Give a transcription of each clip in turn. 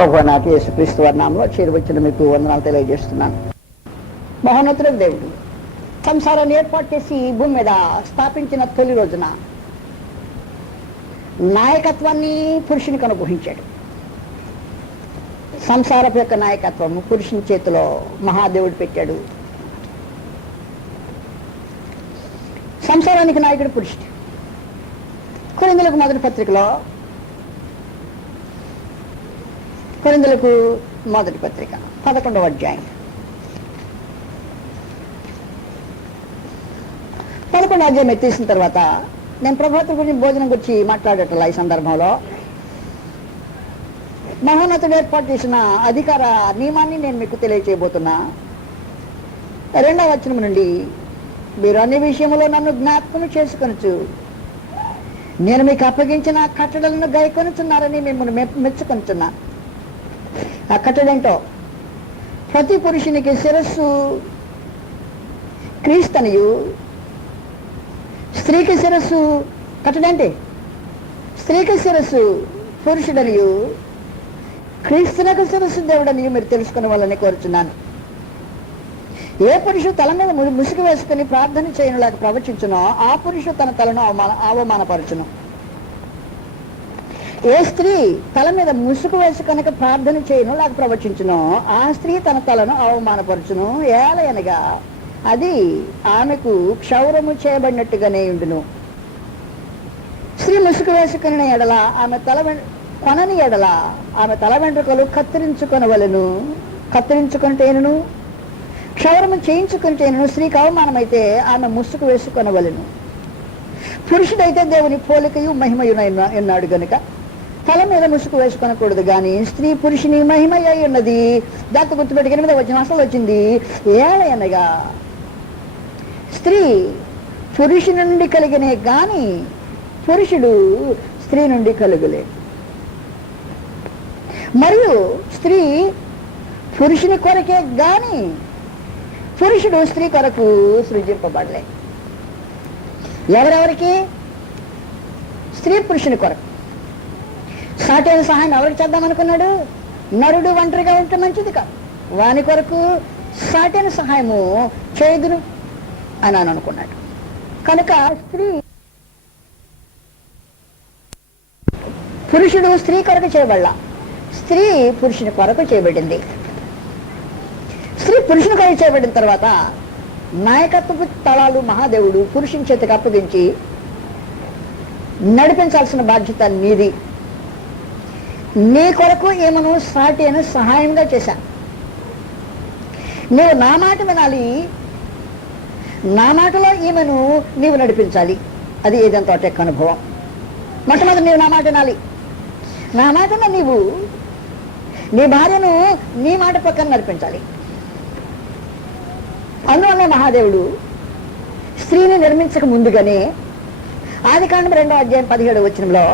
ప్రభునాటి యేసుక్రీస్తు వారి నామములో చేరువచ్చిన మీకు వందనాలు తెలియజేస్తున్నాను. మహోన్నతుడు దేవుడు సంసారాన్ని ఏర్పాటు చేసి భూమి మీద స్థాపించిన తొలి రోజున నాయకత్వాన్ని పురుషునికి అనుగ్రహించాడు. సంసారపు యొక్క నాయకత్వం పురుషుని చేతిలో మహాదేవుడు పెట్టాడు. సంసారానికి నాయకుడు పురుషుడు. కొరింథీయులకు మొదటి పత్రికలో కొరింథీయులకు మొదటి పత్రిక 11వ అధ్యాయం 11వ అధ్యాయం ఎత్తేసిన తర్వాత నేను ప్రభాతం గురించి భోజనం గురించి మాట్లాడేట్లా ఈ సందర్భంలో మహోన్నతుడు ఏర్పాటు చేసిన అధికార నియమాన్ని నేను మీకు తెలియచేయబోతున్నా. 2వ వచనం నుండి, మీరు అన్ని విషయంలో నన్ను జ్ఞాపకం చేసుకొనొచ్చు, నేను మీకు అప్పగించిన కట్టడలను గైకొనుచున్నారని మిమ్మల్ని మెచ్చుకొనుచున్నా. ఆ కట్టడేంటో, ప్రతి పురుషునికి శిరస్సు క్రీస్తనియు, స్త్రీకి శిరస్సు కట్టడంటే స్త్రీకి శిరస్సు పురుషుడనియు, క్రీస్తునకు శిరస్సు దేవుడనియు మీరు తెలుసుకునే వాళ్ళని కోరుచున్నాను. ఏ పురుషుడు తల మీద ముసుగు వేసుకుని ప్రార్థన చేయనులాగా ప్రవచించునో ఆ పురుషుడు తన తలను అవమానపరచును. ఏ స్త్రీ తల మీద ముసుగు వేసి కనుక ప్రార్థన చేయను లేక ప్రవచించునో ఆ స్త్రీ తన తలను అవమానపరచును. ఏలయనగా అది ఆమెకు క్షౌరము చేయబడినట్టుగానే ఉండును. స్త్రీ ముసుగు వేసుకుని ఎడల ఆమె కొనని ఎడల ఆమె తల వెంట్రుకలు కత్తిరించుకొనవలెను. కత్తిరించుకుంటేను క్షౌరము చేయించుకుంటేను స్త్రీకి అవమానమైతే ఆమె ముసుగు వేసుకొనవలెను. పురుషుడైతే దేవుని పోలికయు మహిమయున్నాడు గనుక తల మీద ముసుగు వేసుకొనకూడదు. కానీ స్త్రీ పురుషుని మహిమయ్య ఉన్నది. దాంతో గుర్తుపెట్టి 8వ వచనం అసలు వచ్చింది. ఏలయనగా స్త్రీ పురుషుని నుండి కలిగినే గాని పురుషుడు స్త్రీ నుండి కలుగులే. మరియు స్త్రీ పురుషుని కొరకే గాని పురుషుడు స్త్రీ కొరకు సృజింపబడలే. ఎవరెవరికి? స్త్రీ పురుషుని కొరకు. సాటైన సహాయం ఎవరికి చేద్దాం అనుకున్నాడు? నరుడు ఒంటరిగా ఉంటే మంచిది కాదు, వాని కొరకు సాటైన సహాయము చేదును అని అనుకున్నాడు. కనుక పురుషుడు స్త్రీ కొరకు చేయబడలా, స్త్రీ పురుషుని కొరకు చేయబడింది. స్త్రీ పురుషుని కొరకు చేయబడిన తర్వాత నాయకత్వపు తలాలు మహాదేవుడు పురుషుని చేతికి అప్పగించి నడిపించాల్సిన బాధ్యత నీది. నీ కొరకు ఏమను సాటి అని సహాయంగా చేశాను. నువ్వు నా మాట వినాలి, నా మాటలో ఈమెను నీవు నడిపించాలి. అది ఏదంతో టెక్ అనుభవం. మొట్టమొదటి నీవు నా మాట వినాలి. నా మాటలో నీవు నీ భార్యను నీ మాట పక్కన నడిపించాలి. అందువల్ల మహాదేవుడు స్త్రీని నిర్మించక ముందుగానే ఆదికాండం 2వ అధ్యాయం 17వ వచనంలో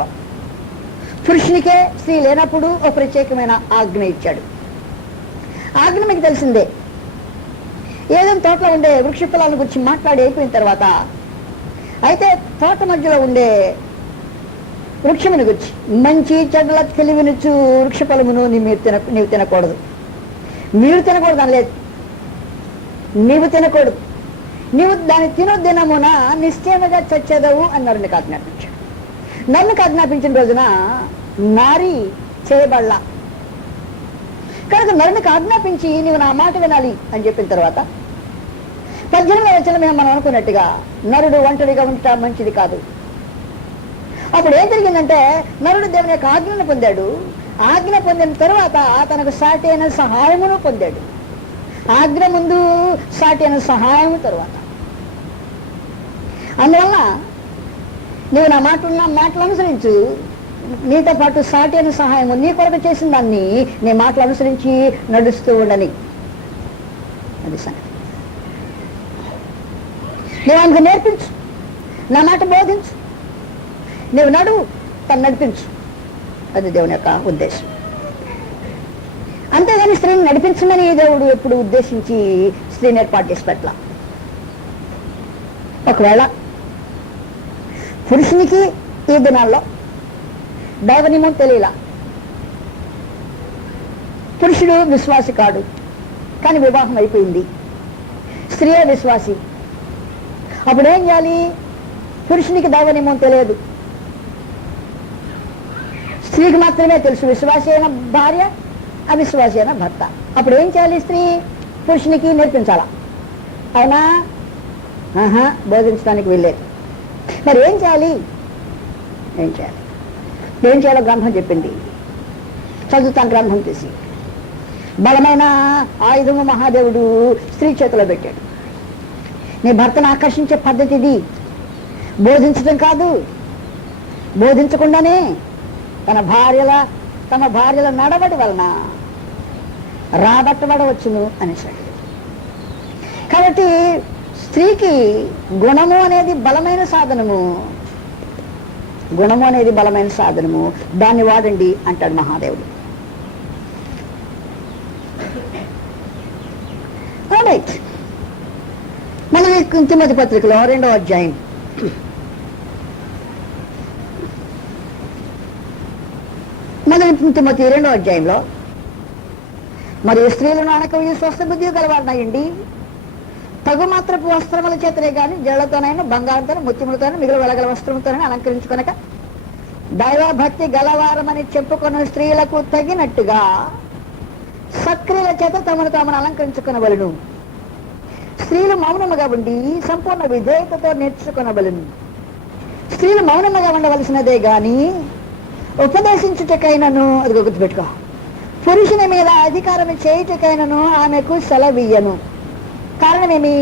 పురుషునికే స్త్రీ లేనప్పుడు ఒక ప్రత్యేకమైన ఆజ్ఞ ఇచ్చాడు. ఆజ్ఞ మీకు తెలిసిందే. ఏదైనా తోటలో ఉండే వృక్ష ఫలాల గురించి మాట్లాడి అయిపోయిన తర్వాత అయితే తోట మధ్యలో ఉండే వృక్షముని గురించి మంచి చెడ్ల తెలివినుచు వృక్ష ఫలమును నీవు తినకూడదు. మీరు తినకూడదు అనలేదు, నీవు తినకూడదు. నీవు దాన్ని తినొద్దినమున నిశ్చయముగా చచ్చేదవు అని నరునికి ఆజ్ఞాపించాడు. నరునికి ఆజ్ఞాపించిన రోజున నారి చేయబడలా. కనుక నరునికి ఆజ్ఞాపించి నీవు నా మాట వినాలి అని చెప్పిన తర్వాత 18వ వచనం మనం అనుకున్నట్టుగా నరుడు ఒంటరిగా ఉంటా మంచిది కాదు. అప్పుడు ఏం జరిగిందంటే నరుడు దేవుని యొక్క ఆజ్ఞను పొందాడు. ఆజ్ఞ పొందిన తర్వాత తనకు సాటి అయిన సహాయమును పొందాడు. ఆజ్ఞ ముందు సాటి అయిన సహాయము తర్వాత. అందువల్ల నీవు నా మాటలు అనుసరించు, నీతో పాటు సాటి అయిన సహాయము నీ కొరకు చేసిన దాన్ని నీ మాటలు అనుసరించి నడుస్తూ ఉండని. అది సంగతి. నువ్వు ఆయనకు నేర్పించు, నా మాట బోధించు, నువ్వు నడువు, తను నడిపించు. అది దేవుని యొక్క ఉద్దేశం. అంతేగాని స్త్రీని నడిపించమని దేవుడు ఎప్పుడు ఉద్దేశించి స్త్రీని ఏర్పాటు చేసి పెట్టాల. ఒకవేళ పురుషునికి ఈ దినాల్లో దైవనియమం తెలియలా, పురుషుడు విశ్వాసి కాడు, కానీ వివాహం అయిపోయింది. స్త్రీయే విశ్వాసి. అప్పుడు ఏం చేయాలి? పురుషునికి దైవ నియమం తెలియదు, స్త్రీకి మాత్రమే తెలుసు. విశ్వాసి అయిన భార్య, అవిశ్వాసి అయిన భర్త. అప్పుడు ఏం చేయాలి? స్త్రీ పురుషునికి నేర్పించాలా? అవునా? బోధించడానికి వెళ్ళేది. మరి ఏం చేయాలి? ఏం చేయాలో గ్రంథం చెప్పింది. చదువుతాను గ్రంథం తీసి. బలమైన ఆయుధము మహాదేవుడు స్త్రీ చేతిలో పెట్టాడు. నీ భర్తను ఆకర్షించే పద్ధతి ఇది. బోధించడం కాదు, బోధించకుండానే తమ భార్యల నడవడి వలన రాబట్టబడవచ్చును అనేసాడు. కాబట్టి స్త్రీకి గుణము అనేది బలమైన సాధనము, దాన్ని వాడండి అంటాడు మహాదేవుడు. మనం తిమోతి పత్రికలో 2వ అధ్యాయం తిమోతి 2వ అధ్యాయంలో, మరియు స్త్రీలను అనకవి స్వస్థ బుద్ధి గలవారినాయండి, తగు మాత్రపు వస్త్రముల చేతనే గాని జళ్లతోనైనా బంగారంతో ముత్యములతోనూ మిగిలిన వెలగల వస్త్రముతోనే అలంకరించుకొనక దైవభక్తి గలవారమని చెప్పుకున్న స్త్రీలకు తగినట్టుగా సక్రియల చేత తమను తామను అలంకరించుకునవలను. స్త్రీలు మౌనముగా ఉండి సంపూర్ణ విధేయతతో నేర్చుకునవలను. స్త్రీలు మౌనముగా ఉండవలసినదే గాని ఉపదేశించుటకైనను, అది గుర్తుపెట్టుకో, పురుషుని మీద అధికారం చేయుటకైనను ఆమెకు సెలవీయను. కారణమేమి?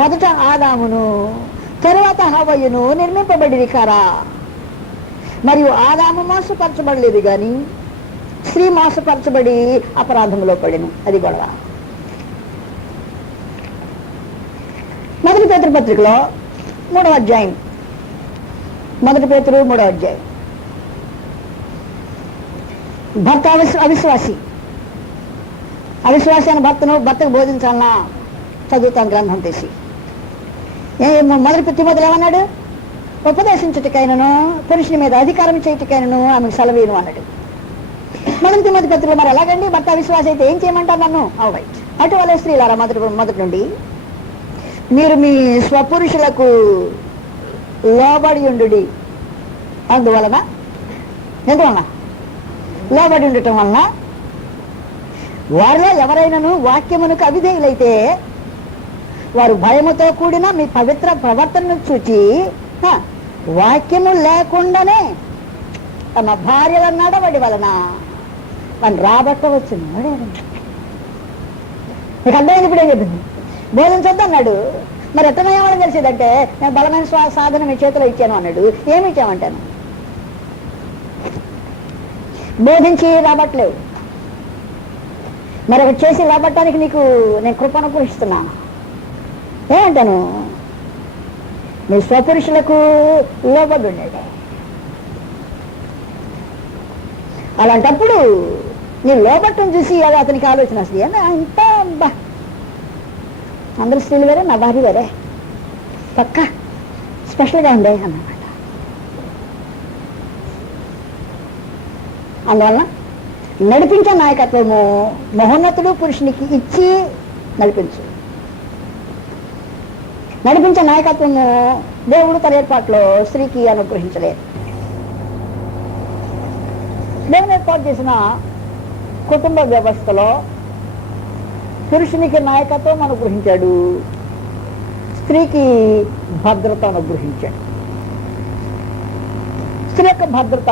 మొదట ఆదామును తరువాత హవ్వయును నిర్మింపబడిరి కారా. మరియు ఆదాము మోసపరచబడలేదు గాని స్త్రీ మోసపరచబడి అపరాధంలో పడెను. అది గొడవ. మొదటి పేతురు పత్రికలో 3వ అధ్యాయం, మొదటి పేతురు 3వ అధ్యాయం. భర్త అవిశ్వాసి అయిన భర్తకు బోధించాలన్నా? చదువుతాను గ్రంథం తీసి. మొదటి తిమోతిలో ఏమన్నాడు? ఉపదేశించుటకైనను పురుషుని మీద అధికారం చేయుటకైనను ఆమెకు సెలవీను అన్నాడు. మొదటి తిమోతి పత్రికలో మరి ఎలాగండి? భర్త అవిశ్వాసి అయితే ఏం చేయమంటారు నన్ను? రైట్. అటు వాళ్ళ స్త్రీలారా, మొదటి నుండి మీరు మీ స్వపురుషులకు లోబడి ఉండు. అందువలన లోబడి ఉండటం వలన వారిలో ఎవరైనాను వాక్యమునకు అవిధేయులైతే వారు భయముతో కూడిన మీ పవిత్ర ప్రవర్తనను చూచి వాక్యము లేకుండానే తమ భార్యల నడవడి వలన వాళ్ళు రాబట్టవచ్చు. మీకు అర్థమైంది? ఇప్పుడు ఏం చెప్పింది? బోధించొద్దు అన్నాడు. మరి ఎట్లా ఏమని తెలిసేదంటే, నేను బలమైన సాధన మీ చేతిలో ఇచ్చాను అన్నాడు. ఏమి ఇచ్చామంటాను? బోధించి రాబట్టలేవు. మరి ఒకటి చేసి రాబట్టడానికి నీకు నేను కృపను కురిస్తున్నాను. ఏమంటాను? మీ స్వపురుషులకు లోబడి ఉండేది. అలాంటప్పుడు నీ లోబట్టం చూసి అది అతనికి ఆలోచన వస్తుంది. ఇంత అందరు స్త్రీలు వేరే, నా భార్య వేరే, పక్క స్పెషల్గా ఉండే అన్నమాట. అందువలన నడిపించే నాయకత్వము మహోన్నతుడు పురుషునికి ఇచ్చి నడిపించే నాయకత్వము దేవుడు తన ఏర్పాట్లో స్త్రీకి అనుగ్రహించలేదు. దేవుడు ఏర్పాటు చేసిన కుటుంబ వ్యవస్థలో పురుషునికి నాయకత్వం అనుగ్రహించాడు, స్త్రీకి భద్రత అనుగ్రహించాడు. స్త్రీ యొక్క భద్రత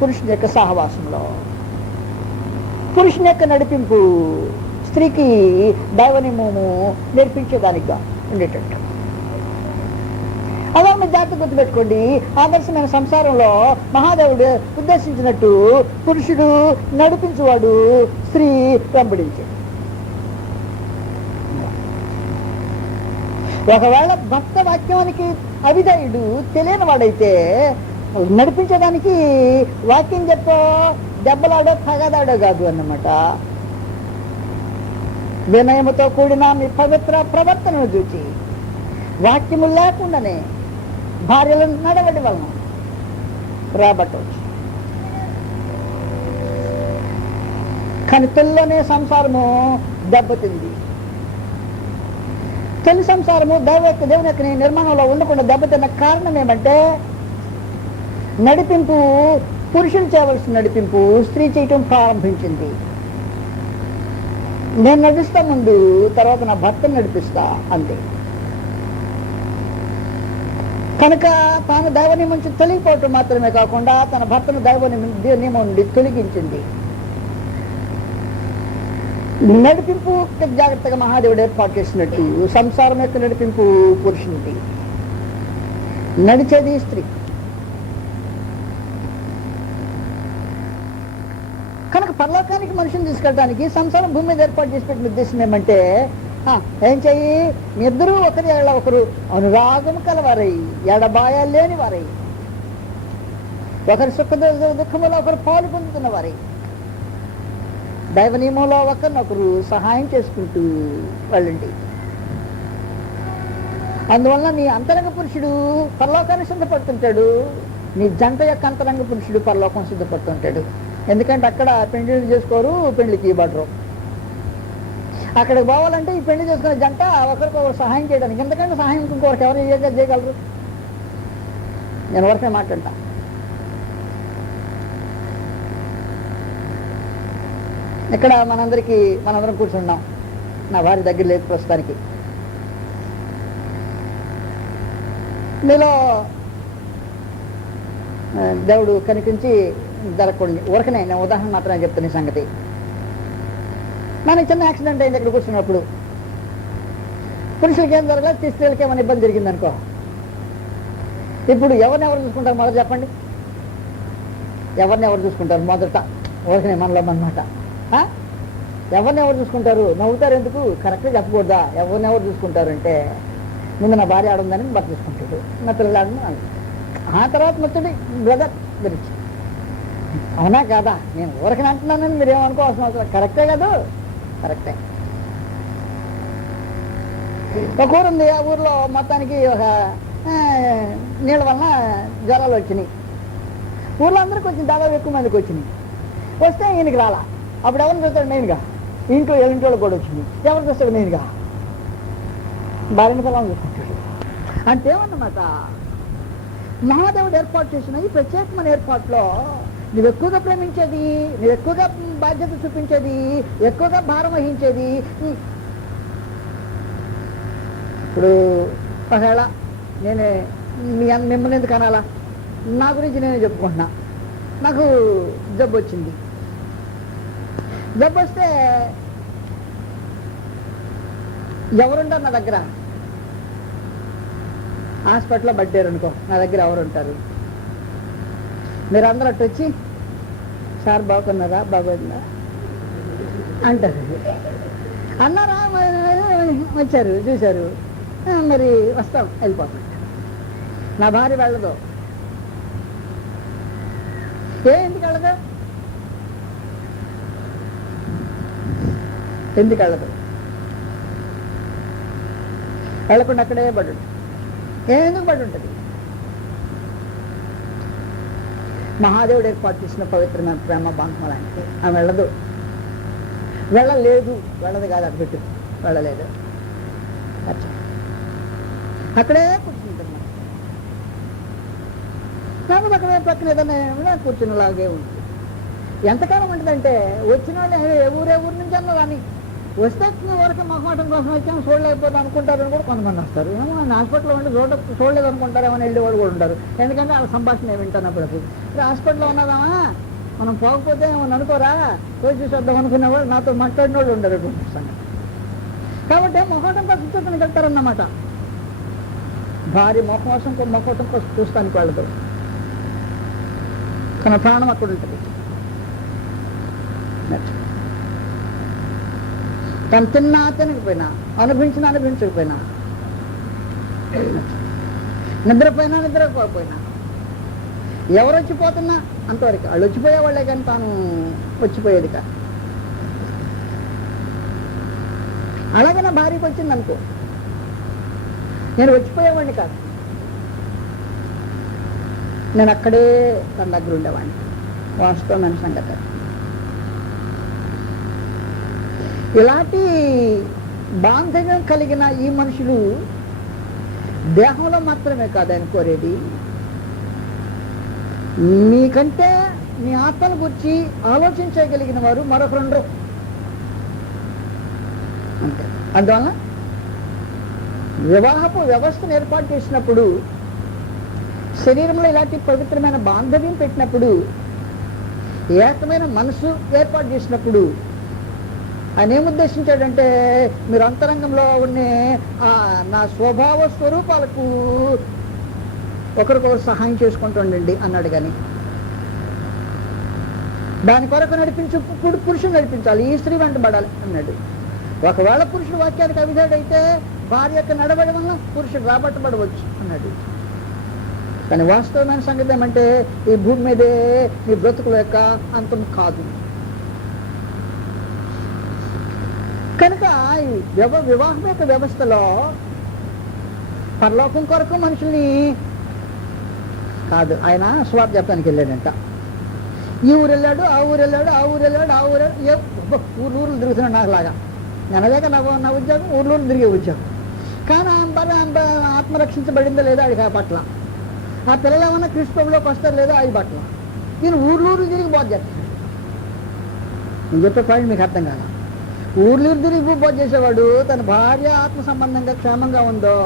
పురుషుని యొక్క సహవాసంలో, పురుషుని యొక్క నడిపింపు స్త్రీకి దైవనియమము నేర్పించేదానిగా ఉండేటట్టు. అలా మీరు జాగ్రత్త గుర్తుపెట్టుకోండి. ఆదర్శమైన సంసారంలో మహాదేవుడు ఉద్దేశించినట్టు పురుషుడు నడిపించువాడు, స్త్రీ వెంబడించాడు. ఒకవేళ భర్త వాక్యానికి అవిధేయుడు తెలియని వాడైతే నడిపించడానికి వాక్యం చెప్పో దెబ్బలాడో తగదాడో కాదు అన్నమాట. వినయముతో కూడిన మీ పవిత్ర ప్రవర్తనను చూచి వాక్యము లేకుండానే భార్యలను నడవడి వలన రాబట్టవచ్చు. కానీ తొలిలోనే సంసారము దెబ్బతింది. తొలి సంసారము దేవుని యొక్క నిర్మాణంలో ఉండకుండా దెబ్బతిన్న కారణం ఏమంటే, నడిపింపు పురుషులు చేయవలసిన నడిపింపు స్త్రీ చేయటం ప్రారంభించింది. నేను నడిస్తా ముందు, తర్వాత నా భర్తను నడిపిస్తా అంతే. కనుక తాను దైవ నియమం నుంచి తొలగిపోవటం మాత్రమే కాకుండా తన భర్తను దైవ నియమం నుండి తొలగించింది. నడిపింపు జాగ్రత్తగా మహాదేవుడు ఏర్పాటు చేసినట్టు సంసారం యొక్క నడిపింపు పురుషునిది, నడిచేది స్త్రీ. కనుక పరలోకానికి మనుషుని తీసుకెళ్ళడానికి సంసారం భూమి మీద ఏర్పాటు చేసి పెట్టిన ఉద్దేశం ఏమంటే, ఏం చెయ్యి, మీ ఇద్దరూ ఒకరి ఒకరు అనురాగం కలవారై, ఎడబాయాలు లేని వారై, ఒకరి సుఖ దుఃఖంలో ఒకరు పాలు పొందుతున్న వారై, దైవ నియమంలో ఒకరినొకరు సహాయం చేసుకుంటూ వెళ్ళండి. అందువల్ల నీ అంతరంగ పురుషుడు పరలోకాన్ని సిద్ధపడుతుంటాడు, నీ జంట యొక్క అంతరంగ పురుషుడు పరలోకం సిద్ధపడుతుంటాడు. ఎందుకంటే అక్కడ పెళ్లిళ్ళు చేసుకోరు, పెళ్లికి ఇవ్వడరు. అక్కడికి పోవాలంటే ఈ పెళ్లి చేసుకునే జంట ఒకరికొకరు సహాయం చేయడానికి, ఎందుకంటే సహాయం ఇంకొకరికి ఎవరు చేయగలరు. నేను వరకే మాట్లాడతా. ఇక్కడ మనందరం కూర్చున్నాం. నా భార్య దగ్గర లేదు ప్రస్తుతానికి. మీలో దేవుడు కనిపించి జరగకూడదు, ఊరకనే నేను ఉదాహరణ మాత్రమే చెప్తాను ఈ సంగతి. మనకి చిన్న యాక్సిడెంట్ అయింది ఇక్కడ కూర్చున్నప్పుడు. పురుషులకి ఏం జరగలేదు, స్త్రీలకి ఏమైనా ఇబ్బంది జరిగింది అనుకో. ఇప్పుడు ఎవరు చూసుకుంటారు మొదట చెప్పండి? ఎవరు చూసుకుంటారు మొదట? ఊరకనే మనలో అన్నమాట. ఎవరు చూసుకుంటారు? నవ్వుతారు ఎందుకు? కరెక్ట్గా చెప్పకూడదా? ఎవరు చూసుకుంటారు అంటే, ముందు నా భార్య ఆడుందని భర్త చూసుకుంటాడు, నా పిల్లలు ఆడని, ఆ తర్వాత మొత్తటి బ్రదర్ గురించి. అవునా కాదా? నేను ఊరకనే అంటున్నానని మీరు ఏమనుకోవాల్సిన అవసరం. కరెక్టే కాదు? కరెక్టే. ఒక ఊరు ఉంది, ఆ ఊర్లో మొత్తానికి ఒక నీళ్ళ వలన జ్వరాలు వచ్చినాయి. ఊర్లో అందరికి వచ్చింది, దాదాపు ఎక్కువ మందికి వచ్చినాయి. వస్తే ఈయనకి రాలా. అప్పుడు ఎవరిని చూస్తాడు? మెయిన్గా ఇంట్లో ఎల్లింట్లో కూడా వచ్చింది. ఎవరు చూస్తాడు? మెయిన్గా భార్యని పిల్లలను చూసుకుంటాడు. అంతేమన్నమాట, మహాదేవుడు ఏర్పాటు చేసిన ఈ ప్రత్యేకమైన ఏర్పాటులో నువ్వు ఎక్కువగా ప్రేమించేది, నువ్వు ఎక్కువగా బాధ్యత చూపించేది, ఎక్కువగా భారం వహించేది. ఇప్పుడు ఒకవేళ నేనే మిమ్మల్ని ఎందుకు అనాలా, నా గురించి నేనే చెప్పుకుంటున్నా. నాకు జబ్బు వచ్చింది. జబ్బు వస్తే ఎవరుంటారు నా దగ్గర? హాస్పిటల్లో పడ్డారు అనుకో, నా దగ్గర ఎవరు ఉంటారు? మీరు అందరూ అట్టు వచ్చి, సార్ బాగున్నారా, బాగుందా అంటారు. అన్నారా, వచ్చారు, చూశారు, మరి వస్తాం, వెళ్ళిపోతాం. నా భార్య వెళ్ళదు. ఎందుకు వెళ్ళదు? ఎందుకు వెళ్ళదు? వెళ్ళకుండా అక్కడే పడు. ఎందుకు పడి ఉంటుంది? మహాదేవుడు ఏర్పాటు చేసిన పవిత్రమైన ప్రేమ బంధం లాంటిది. ఆమె వెళ్ళదు. వెళ్ళలేదు, వెళ్ళదు కాదు, అటు పెట్టు, వెళ్ళలేదు. అక్కడే కూర్చుంటున్నాం. లేకపోతే అక్కడే పక్కన ఏదైనా కూర్చున్నలాగే ఉంటుంది. ఎంతకాలం ఉంటుందంటే, వచ్చిన వాళ్ళు ఏ ఊరు నుంచి అన్నా కానీ వస్తే వరకు మొహమాటం కోసం వచ్చాము, చూడలేకపోతే అనుకుంటారని కూడా కొంతమంది వస్తారు. ఏమో హాస్పిటల్లో ఉండి చూడలేదు అనుకుంటారేమని వెళ్ళే వాళ్ళు కూడా ఉంటారు. ఎందుకంటే వాళ్ళ సంభాషణ వింటానప్పుడు హాస్పిటల్లో ఉన్నదామా, మనం పోకపోతే ఏమని అనుకోరా, పోయి చూసేద్దాం అనుకునేవాళ్ళు నాతో మాట్లాడిన వాళ్ళు ఉండరు సంగతి. కాబట్టి మొహమాటం కోసం చూస్తానికి వెళ్తారన్నమాట. భారీ మొహమాటం కోసం చూస్తానికి వాళ్ళతో తన ప్రాణం అక్కడ ఉంటుంది. తను తిన్నా తినకపోయినా, అనుభవించకపోయినా, నిద్రపోయినా, ఎవరు వచ్చిపోతున్నా అంతవరకు వాళ్ళు వచ్చిపోయేవాళ్ళే, కానీ తాను వచ్చిపోయేది కాదు. అలాగే నా భార్యకి వచ్చింది అనుకో, నేను వచ్చిపోయేవాడిని కాదు, నేను అక్కడే తన దగ్గర ఉండేవాడిని. వాస్తవమైన సంగతి. ఇలాంటి బాంధవ్యం కలిగిన ఈ మనుషులు దేహంలో మాత్రమే కాదు ఆయన కోరేది, నీకంటే నీ ఆత్మను గురించి ఆలోచించగలిగిన వారు మరొకరుండరు అంతే. అందువలన వివాహపు వ్యవస్థను ఏర్పాటు చేసినప్పుడు, శరీరంలో ఇలాంటి పవిత్రమైన బాంధవ్యం పెట్టినప్పుడు, ఏకమైన మనసు ఏర్పాటు చేసినప్పుడు ఆయన ఏముద్దేశించాడంటే, మీరు అంతరంగంలో ఉండే నా స్వభావ స్వరూపాలకు ఒకరికొకరు సహాయం చేసుకుంటుండండి అన్నాడు. కానీ దాని కొరకు నడిపించు పురుషుడు నడిపించాలి, ఈ స్త్రీ వెంటబడాలి అన్నాడు. ఒకవేళ పురుషుడు వాక్యానికి అవిధేయుడైతే భార్య యొక్క నడవడి వల్ల పురుషుడు రాబట్టబడవచ్చు అన్నాడు. కానీ వాస్తవమైన సంగతి ఏమంటే, ఈ భూమి మీదే నీ బ్రతుకుల యొక్క అంతం కాదు. కనుక ఈ వివాహం యొక్క వ్యవస్థలో పరలోకం కొరకు మనుషుల్ని కాదు, ఆయన స్వార్థ చెప్పడానికి వెళ్ళాడంట. ఈ ఊరు వెళ్ళాడు, ఆ ఊరు వెళ్ళాడు, ఆ ఊరు వెళ్ళాడు, ఆ ఊరు ఊర్లు తిరుగుతున్నాడు. నాకులాగా నెనలేక నా ఉద్యోగం ఊర్లో తిరిగే ఉద్యోగం. కానీ ఆత్మ రక్షించబడిందో లేదో అది పట్ల, ఆ పిల్లలు ఏమన్నా క్రీస్తులోకి వస్తారో లేదో అది పట్ల, నేను ఊర్లు తిరిగి బోధ చేస్తాను. నేను చెప్పే పాయింట్ మీకు అర్థం కాదు. ఊర్లు తిరిగి బోధ చేసేవాడు తన భార్య ఆత్మ సంబంధంగా క్షేమంగా ఉందో,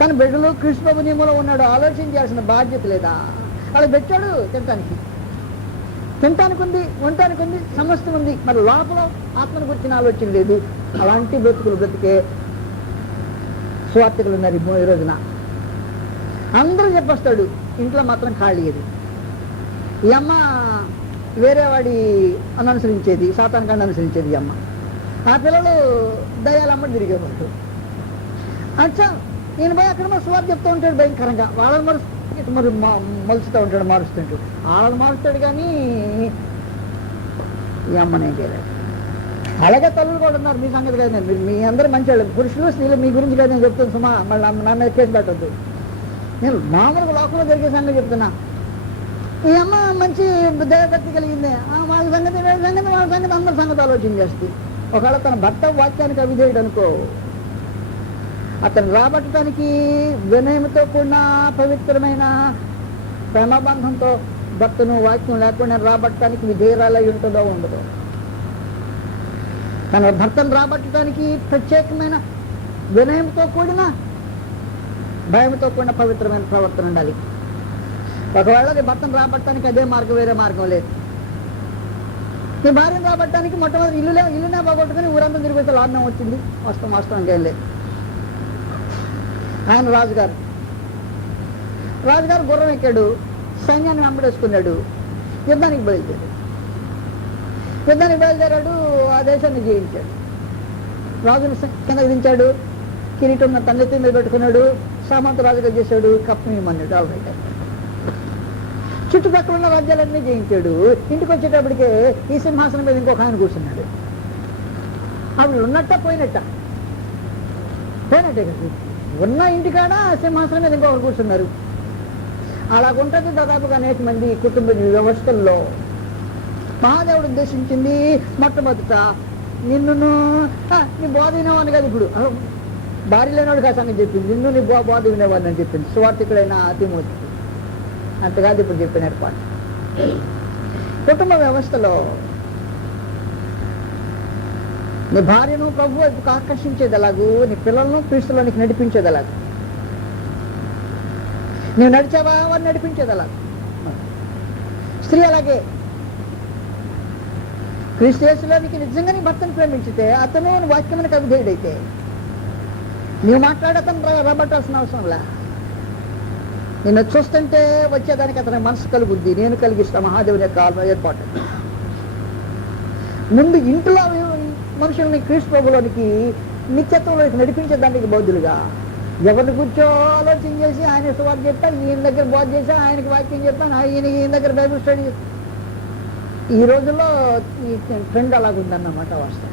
తన బిడ్డలు క్రీస్తు నియమంలో ఉన్నాడు, ఆలోచించాల్సిన బాధ్యత లేదా? అలా పెట్టాడు తినటానికి ఉంది, ఉండటానికి ఉంది, సమస్తం ఉంది, మరి లోపల ఆత్మను గురించిన ఆలోచన లేదు. అలాంటి బ్రతుకులు బ్రతికే స్వార్థకులు ఉన్నారు ఈ రోజున. అందరూ చెప్పొస్తాడు, ఇంట్లో మాత్రం ఖాళీ. ఇది ఈ అమ్మ వేరే వాడి అనుసరించేది, సాతానికాన్ని అనుసరించేది ఈ అమ్మ. ఆ పిల్లలు దయాలమ్మ తిరిగేవాడు. అచ్చా ఈయన పోయి అక్కడ మరి స్వార్థ చెప్తూ ఉంటాడు భయంకరంగా. వాళ్ళని మలుచుతూ ఉంటాడు, మారుస్తుంటాడు. వాళ్ళని మారుస్తాడు కానీ ఈ అమ్మనేం చేయలేదు. అలాగే తల్లులు కూడా ఉన్నారు. మీ సంగతి కాదు, నేను మీ అందరూ మంచి వాళ్ళు, పురుషులు స్త్రీలు మీ గురించి కాదు నేను చెప్తాను సుమా. మళ్ళీ నా మీద కేసు పెట్టద్దు. నేను మామూలుగా లోకంలో జరిగే సంగతి చెప్తున్నా. ఈ అమ్మ మంచి దైవభక్తి కలిగింది, వాళ్ళ సంగతి వాళ్ళ సంగతి అందరి సంగతి ఆలోచన చేస్తుంది. ఒకవేళ తన భర్త వాక్యానికి అవిధేయుడు అనుకో, అతను రాబట్టడానికి వినయంతో కూడిన పవిత్రమైన ప్రేమబంధంతో భర్తను వాక్యం లేకుండా రాబట్టడానికి విధేయురాలై ఉంటుందో ఉండదో. తన భర్తను రాబట్టడానికి ప్రత్యేకమైన వినయంతో కూడిన భయంతో కూడిన పవిత్రమైన ప్రవర్తన ఉండాలి. ఒకవేళ నీ భర్తను రాబట్టడానికి అదే మార్గం, వేరే మార్గం లేదు. నీ భార్యను రాబట్టడానికి మొట్టమొదటి ఇల్లునే బాగొట్టుకుని ఊరంతా తిరిగితే లాభం వచ్చింది. వాస్తవం ఇంకేం లేదు. ఆయన రాజుగారు గుర్రం ఎక్కాడు, సైన్యాన్ని వెంబడేసుకున్నాడు, యుద్ధానికి బయలుదేరాడు. ఆ దేశాన్ని జయించాడు. రాజుని కింద విధించాడు, కిరీటం తన్నెత్తి మీద పెట్టుకున్నాడు, సామంత రాజుగా చేశాడు, కప్పమన్నాడు. ఆల్రైట్. చుట్టుపక్కల ఉన్న రాజ్యాలన్నీ జయించాడు. ఇంటికి వచ్చేటప్పటికే ఈ సింహాసనం మీద ఇంకొక ఆయన కూర్చున్నాడు. అవి ఉన్నట్ట పోయినట్టే కదా. ఉన్న ఇంటికాడ సింహాసనం మీద ఇంకొకరు కూర్చున్నారు. అలాగుంటుంది దాదాపుగా అనేక మంది కుటుంబ వ్యవస్థల్లో. మహాదేవుడు ఉద్దేశించింది మొట్టమొదట నిన్ను నీ బోధ వినేవాడిని కాదు. ఇప్పుడు భార్య లేనివాడు కాసని చెప్పింది, నిన్ను నీ బోధ వినేవాడిని అని చెప్పింది సువార్థికుడైన తిమోతికి. అంతకాదు ఇప్పుడు చెప్పిన ఏర్పాటు. కుటుంబ వ్యవస్థలో నీ భార్యను ప్రభు వైపుకు ఆకర్షించేది ఎలాగూ, నీ పిల్లలను క్రీస్తులోనికి నడిపించేది ఎలాగూ, నువ్వు నడిచావా వారిని నడిపించేది ఎలాగూ. స్త్రీ అలాగే క్రీస్తు యేసులోనికి నిజంగా నీ భర్తను ప్రేమించితే, అతను వాక్యమునకు అవిధేయుడైతే, నువ్వు మాట్లాడే అతను రాబట్టాల్సిన అవసరంలా. నిన్ను చూస్తుంటే వచ్చేదానికి అతని మనసు కలుగుద్ది. నేను కలిగిస్తా మహాదేవుని యొక్క ఏర్పాటు. ముందు ఇంట్లో మనుషుల్ని క్రీస్తు ప్రభులోనికి నిత్యత్వంలోకి నడిపించేదానికి బౌద్ధులుగా ఎవరిని కూర్చో ఆలోచన చేసి ఆయన సువార్త చెప్పాను, ఈయన దగ్గర బోధ చేశాను, ఆయనకి వాక్యం చెప్పాను, ఈయన దగ్గర బైబిల్ స్టడీ. ఈ రోజుల్లో ఈ ట్రెండ్ అలాగుందన్నమాట. వాస్తవం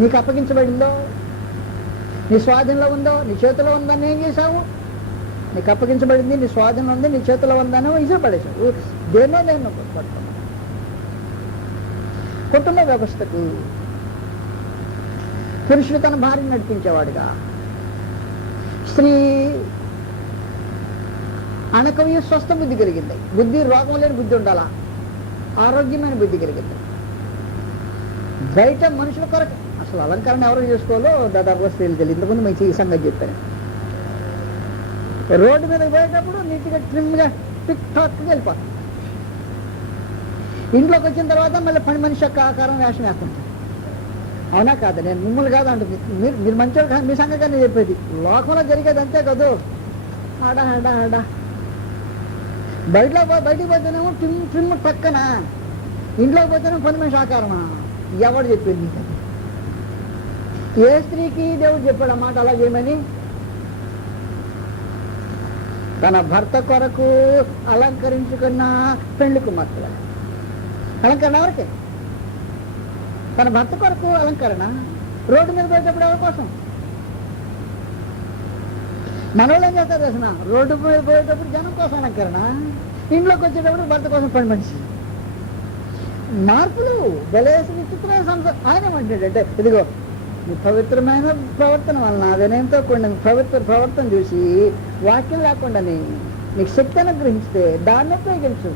నీకు అప్పగించబడిందో, నీ స్వాధీనంలో ఉందో, నీ చేతిలో ఉందని ఏం చేశావు? నీకు అప్పగించబడింది, నీ స్వాధీనం ఉంది, నీ చేతిలో ఉందని ఇజపడేశావు. దేన్నో పట్టుకున్నావు. కుటుంబ వ్యవస్థకు పురుషుడు తన భార్యను నడిపించేవాడుగా, స్త్రీ అనకవ్య స్వస్థ బుద్ధి కలిగింది. బుద్ధి రోగం లేని బుద్ధి ఉండాలా, ఆరోగ్యమైన బుద్ధి కలిగింది. బయట మనుషుల కొరకు అసలు అలంకరణ ఎవరు చేసుకోవాలో దాదాపుగా స్త్రీలు తెలియదు. ఇంతకుముందు మంచి ఈ సంగతి చెప్పాను. రోడ్డు మీద పోయేటప్పుడు నీట్గా ట్రిమ్గా టిక్ టాక్గా వెళ్ళిపోతాం. ఇంట్లోకి వచ్చిన తర్వాత మళ్ళీ పని మనిషి యొక్క ఆకారం వేషం వేస్తుంటాం. అవునా కాదు? నేను మిమ్మల్ని కాదు అంటుంది, మీరు మంచివాళ్ళు కాదు, మీ సంగతి నేను చెప్పేది. లోకంలో జరిగేది అంతే కదూ. ఆడా ఆడా ఆడా బయటికి పోతేనేమో ట్రిమ్ పక్కన, ఇంట్లోకి పోతేనేమో పని మనిషి ఆకారమా? ఎవడు చెప్పేది నీకు? ఏ స్త్రీకి దేవుడు చెప్పాడు ఆ మాట అలా చేయమని? తన భర్త కొరకు అలంకరించుకున్న పెళ్లి కుమార్తె. అలంకరణ ఎవరికి? తన భర్త కొరకు అలంకరణ. రోడ్డు మీద పోయేటప్పుడు ఎవరి కోసం? మనోళ్ళు ఏం చేస్తారు తెలిసిన? రోడ్డు మీద పోయేటప్పుడు జనం కోసం అలంకరణ, ఇంట్లోకి వచ్చేటప్పుడు భర్త కోసం పని మనిషి. మార్పులు బలేసి విచిత్రమైన సంసారం. ఆయన ఏమంటాడంటే, ఇదిగో నీ పవిత్రమైన ప్రవర్తన వలన, వినయంతో కూడిన పవిత్ర ప్రవర్తన చూసి వాక్యం లేకుండా నీకు శక్తి అనుగ్రహించితే దాన్ని ఉపయోగించు.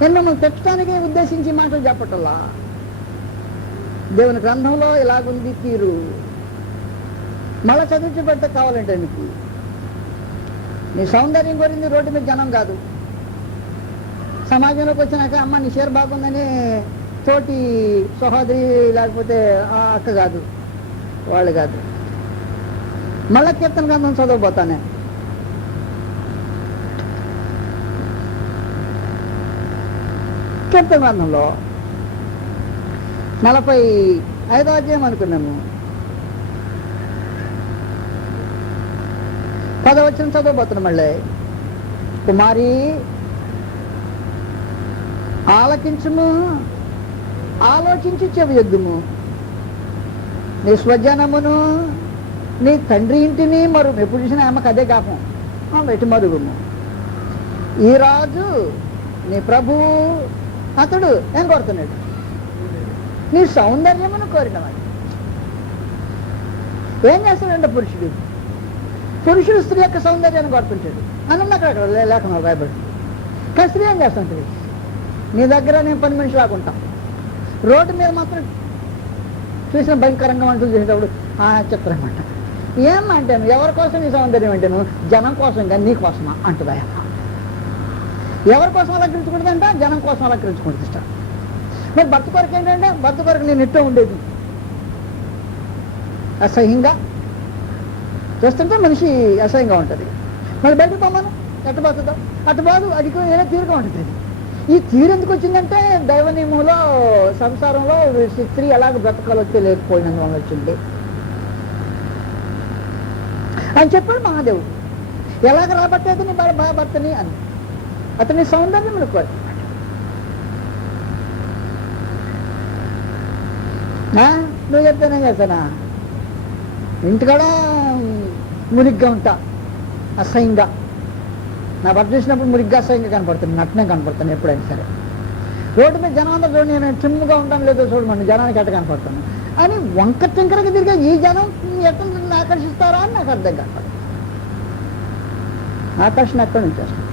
నేను మిమ్మల్ని తెచ్చడానికి ఉద్దేశించి మాటలు చెప్పటల్లా. దేవుని గ్రంథంలో ఇలాగుంది తీరు. మళ్ళా చదివించి పెడితే కావాలంటే నీకు నీ సౌందర్యం గురించి రోడ్డు మీద జనం కాదు. సమాజంలోకి వచ్చినాక అమ్మ నీ షేర్ బాగుందని తోటి సహోదరి లేకపోతే ఆ అక్క కాదు, వాళ్ళు కాదు. మళ్ళా కీర్తన గ్రంథం చదవబోతానే. కీర్తన గ్రంథంలో 45వ అధ్యాయం అనుకున్నాము. 10వ వచనం చదవబోతున్నాం. మళ్ళీ కుమారి ఆలకించుము, ఆలోచించి చెవియొద్దుము. నీ స్వజనమును నీ తండ్రి ఇంటిని మరుగు. ఎప్పుడు చూసినా ఆమెకు అదే కాపం, వెట్టి మరుగుము. ఈ రాజు నీ ప్రభువు అతడు ఏం కోరుతున్నాడు? నీ సౌందర్యమును కోరినవాడు. ఏం చేస్తాడంటే పురుషుడు స్త్రీ యొక్క సౌందర్యాన్ని కోరుతుంటాడు అని అక్కడ లేఖనాలు రాయబడి. కానీ స్త్రీ ఏం చేస్తుంటుంది? నీ దగ్గర నేను పని మనిషి లాగుంటాం. రోడ్డు మీద మాత్రం చూసిన భయంకరంగా వంటలు చేసేటప్పుడు చిత్రమంట. ఏమంటాను? ఎవరి కోసం ఈ సౌందర్యం అంటాను? జనం కోసం కానీ నీ కోసమా అంటుందా? ఎవరి కోసం అలంకరించుకుంటుందంట? జనం కోసం అలంకరించుకుంటుంట. మరి భర్త కొరకు ఏంటంటే, భర్త కొరకు నేను ఇట్టో ఉండేది అసహ్యంగా చేస్తుంటే మనిషి అసహ్యంగా ఉంటుంది. మరి బయటకు పోమను, ఎట్టు పోతుందో అటు బాదు, అడిగి ఏదో తీరుగా ఉంటుంది. ఈ తీరు ఎందుకు వచ్చిందంటే దైవ నియమంలో సంసారంలో స్త్రీ ఎలాగ బ్రతకాలో తెలియకపోయినందువల్ల వచ్చింది అని చెప్పాడు మహాదేవుడు. ఎలాగ రాబట్టేది నీ భర్తని అని అతని సౌందర్యం అనుకోవాలి. నువ్వు చెప్తానే చేస్తానా? ఇంటికాడ మురిగ్గా ఉంటా, అసహ్యంగా. నా భర్త చూసినప్పుడు మురిగ్గా అసహ్యంగా కనపడుతుంది, నటనే కనపడుతుంది ఎప్పుడైనా సరే. రోడ్డు మీద జనం అందరూ చూడండి, నేను చిమ్ముగా ఉంటాను లేదో చూడమండి, జనానికి ఎట్ట కనపడుతున్నాను అని వంక టింకరకి తిరిగే ఈ జనం ఎట్లా నన్ను ఆకర్షిస్తారా అని నాకు అర్థం కాదు. ఆకర్షణ ఎక్కడి నుంచి వస్తుంది?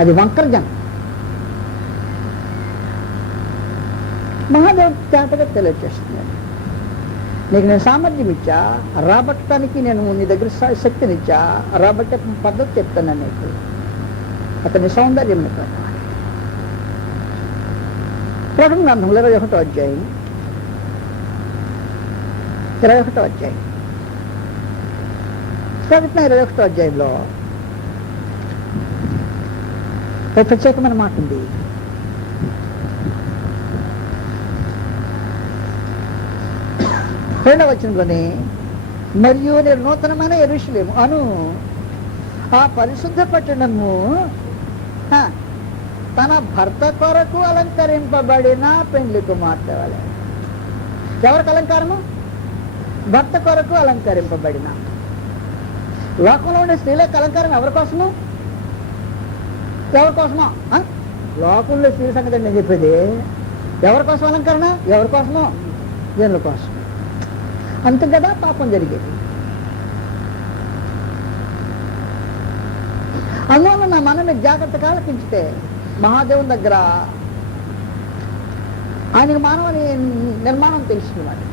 అది వంకర జనం. మహాదేవుడు తేటగా తెలియజేస్తున్నాడు, నీకు నేను సామర్థ్యం ఇచ్చా, రాబట్టడానికి నేను నీ దగ్గర శక్తినిచ్చా, రాబట్టే పద్ధతి చెప్తాను నీకు. అతని సౌందర్యం ప్రకటన గ్రంథంలో 21వ అధ్యాయం 21వ అధ్యాయంలో ఒక ప్రత్యేకమైన మాట ఉంది. రెండవ వచనంలోనే, మరియు నేను నూతనమైన యెరూషలేము అను ఆ పరిశుద్ధ పట్టణము తన భర్త కొరకు అలంకరింపబడిన పెండ్లి కుమార్తె వలె. ఎవరికి అలంకారము? భర్త కొరకు అలంకరింపబడిన. లోకంలో ఉండే స్త్రీలకు అలంకారం ఎవరి కోసము? ఎవరి కోసమా? లోకంలో స్త్రీ సంగతి నేను చెప్పేది. ఎవరి కోసం అలంకరణ? ఎవరి కోసమో? జనుల కోసం. అంతే కదా పాపం జరిగేది. అందువల్ల నా మనని జాగ్రత్తగా ఆలకించితే మహాదేవుని దగ్గర ఆయనకు మానవుని నిర్మాణం తెలుసుకున్నాడు.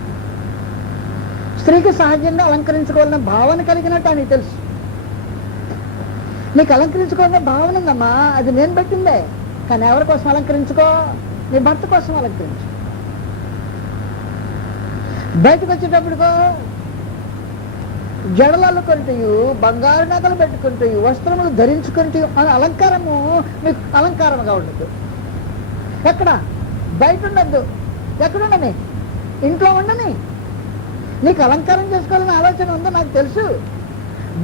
స్త్రీకి సహజంగా అలంకరించుకోవాలన్న భావన కలిగినట్టు ఆయనకు తెలుసు. నీకు అలంకరించుకోవాలన్న భావన ఉందమ్మా, అది నేను పెట్టిందే. కానీ ఎవరి కోసం అలంకరించుకో? నీ భర్త కోసం అలంకరించు. బయటకు వచ్చేటప్పటికో జడలు అల్లుకుంటాయు, బంగారు నగలు పెట్టుకుంటాయు, వస్త్రములు ధరించుకుంటాయు అని అలంకారము మీకు అలంకారంగా ఉండదు. ఎక్కడ? బయట ఉండద్దు. ఎక్కడుండని? ఇంట్లో ఉండని. నీకు అలంకారం చేసుకోవాలని ఆలోచన ఉందో నాకు తెలుసు.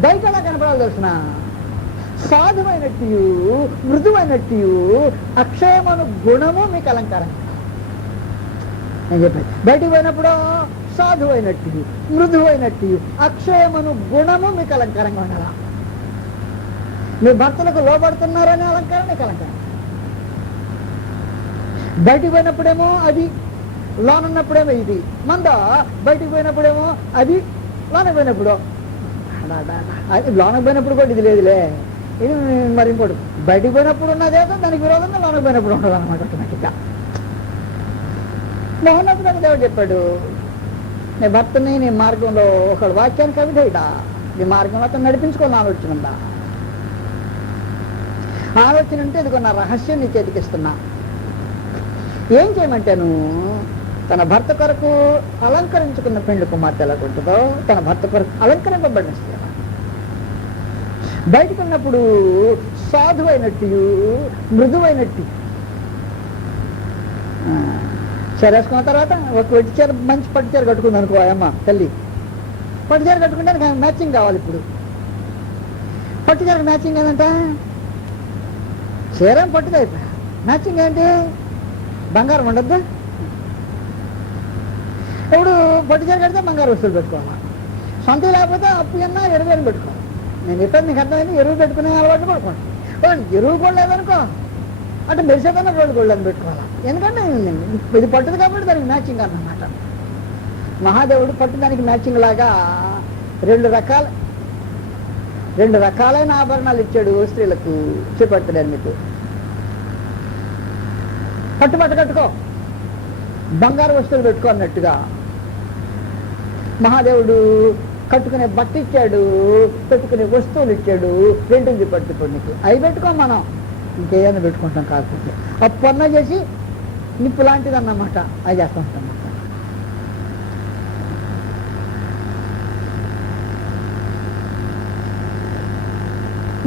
బయట ఎలా కనపడాలి తెలుసిన? సాధువైనట్టు, మృదువైనట్టు, అక్షయమను గుణము మీకు అలంకారం. నేను చెప్పాను, బయటికి పోయినప్పుడు సాధువైనట్టు, మృదువైనట్టు, అక్షయమను గుణము మీకు అలంకారంగా ఉండాల. మీ భర్తలకు లోబడుతున్నారనే అలంకారం నీకు అలంకారం. బయటికి పోయినప్పుడేమో అది, లోనున్నప్పుడేమో ఇది. మంద బయటికి పోయినప్పుడేమో అది, లోనకి పోయినప్పుడు అది, లోనకి పోయినప్పుడు కూడా ఇది లేదులే. ఇది మరి ఇంకోటి, బయటికి పోయినప్పుడు ఉన్నదేదో దానికి విరోధంగా లోనకి పోయినప్పుడు ఉండదు అనమాట. ఆటోమేటిక్గా మహోన్నతుడు దేవుడు చెప్పాడు, నీ భర్తని నీ మార్గంలో ఒకడు వాక్యానికి అవిధేయుడా, నీ మార్గంలో అతను నడిపించుకోవాలని ఆలోచన ఉందా? ఆలోచన ఉంటే ఇదిగో నా రహస్యం నీ చేతికిస్తున్నా. ఏం చేయమంటాను? తన భర్త కొరకు అలంకరించుకున్న పెండ్లి కుమార్తె ఎలా ఉంటుందో తన భర్త కొరకు అలంకరింపబడిన స్త్రీ బయటకు ఉన్నప్పుడు సాధువైనట్టు, మృదువైనట్టు. చీరేసుకున్న తర్వాత ఒక వెట్టి చీర, మంచి పట్టు చీర కట్టుకుంది అనుకో అమ్మ తల్లి. పట్టు చీర కట్టుకుంటే మ్యాచింగ్ కావాలి. ఇప్పుడు పట్టు చీరకు మ్యాచింగ్ ఏంటంట? చీర పట్టుదా. ఇప్పుడు మ్యాచింగ్ ఏంటి? బంగారం ఉండద్దా? ఇప్పుడు పట్టు చీర కడితే బంగారు వస్తువులు పెట్టుకోవాలి. సొంత లేకపోతే అప్పు కన్నా ఎరువు పెట్టుకోవాలి. నేను చెప్పాను నీకు అర్థమైంది. ఎరువు పెట్టుకునే అలవాటు పడుకోండి. ఎరువు కూడా లేదనుకో అంటే మెరిసేదన్నా రోడ్డు గోల్డ్ అని పెట్టుకోవాలి. ఎందుకంటే ఇది పట్టుది కాబట్టి దానికి మ్యాచింగ్ అన్నమాట. మహాదేవుడు పట్టు దానికి మ్యాచింగ్ లాగా రెండు రకాలైన ఆభరణాలు ఇచ్చాడు స్త్రీలకు. చూపెడతాడు మీకు. పట్టు కట్టుకో, బంగారు వస్తువులు పెట్టుకో అన్నట్టుగా మహాదేవుడు కట్టుకునే బట్ట ఇచ్చాడు, పెట్టుకునే వస్తువులు ఇచ్చాడు. రెండుని చూపెడుతుంది నీకు. అవి పెట్టుకో, మనం ఇంకేమైనా పెట్టుకుంటాం. కాకపోతే అప్పన్న చేసి నిప్పు లాంటిది అన్నమాట. అది చేస్తూ ఉంటాం.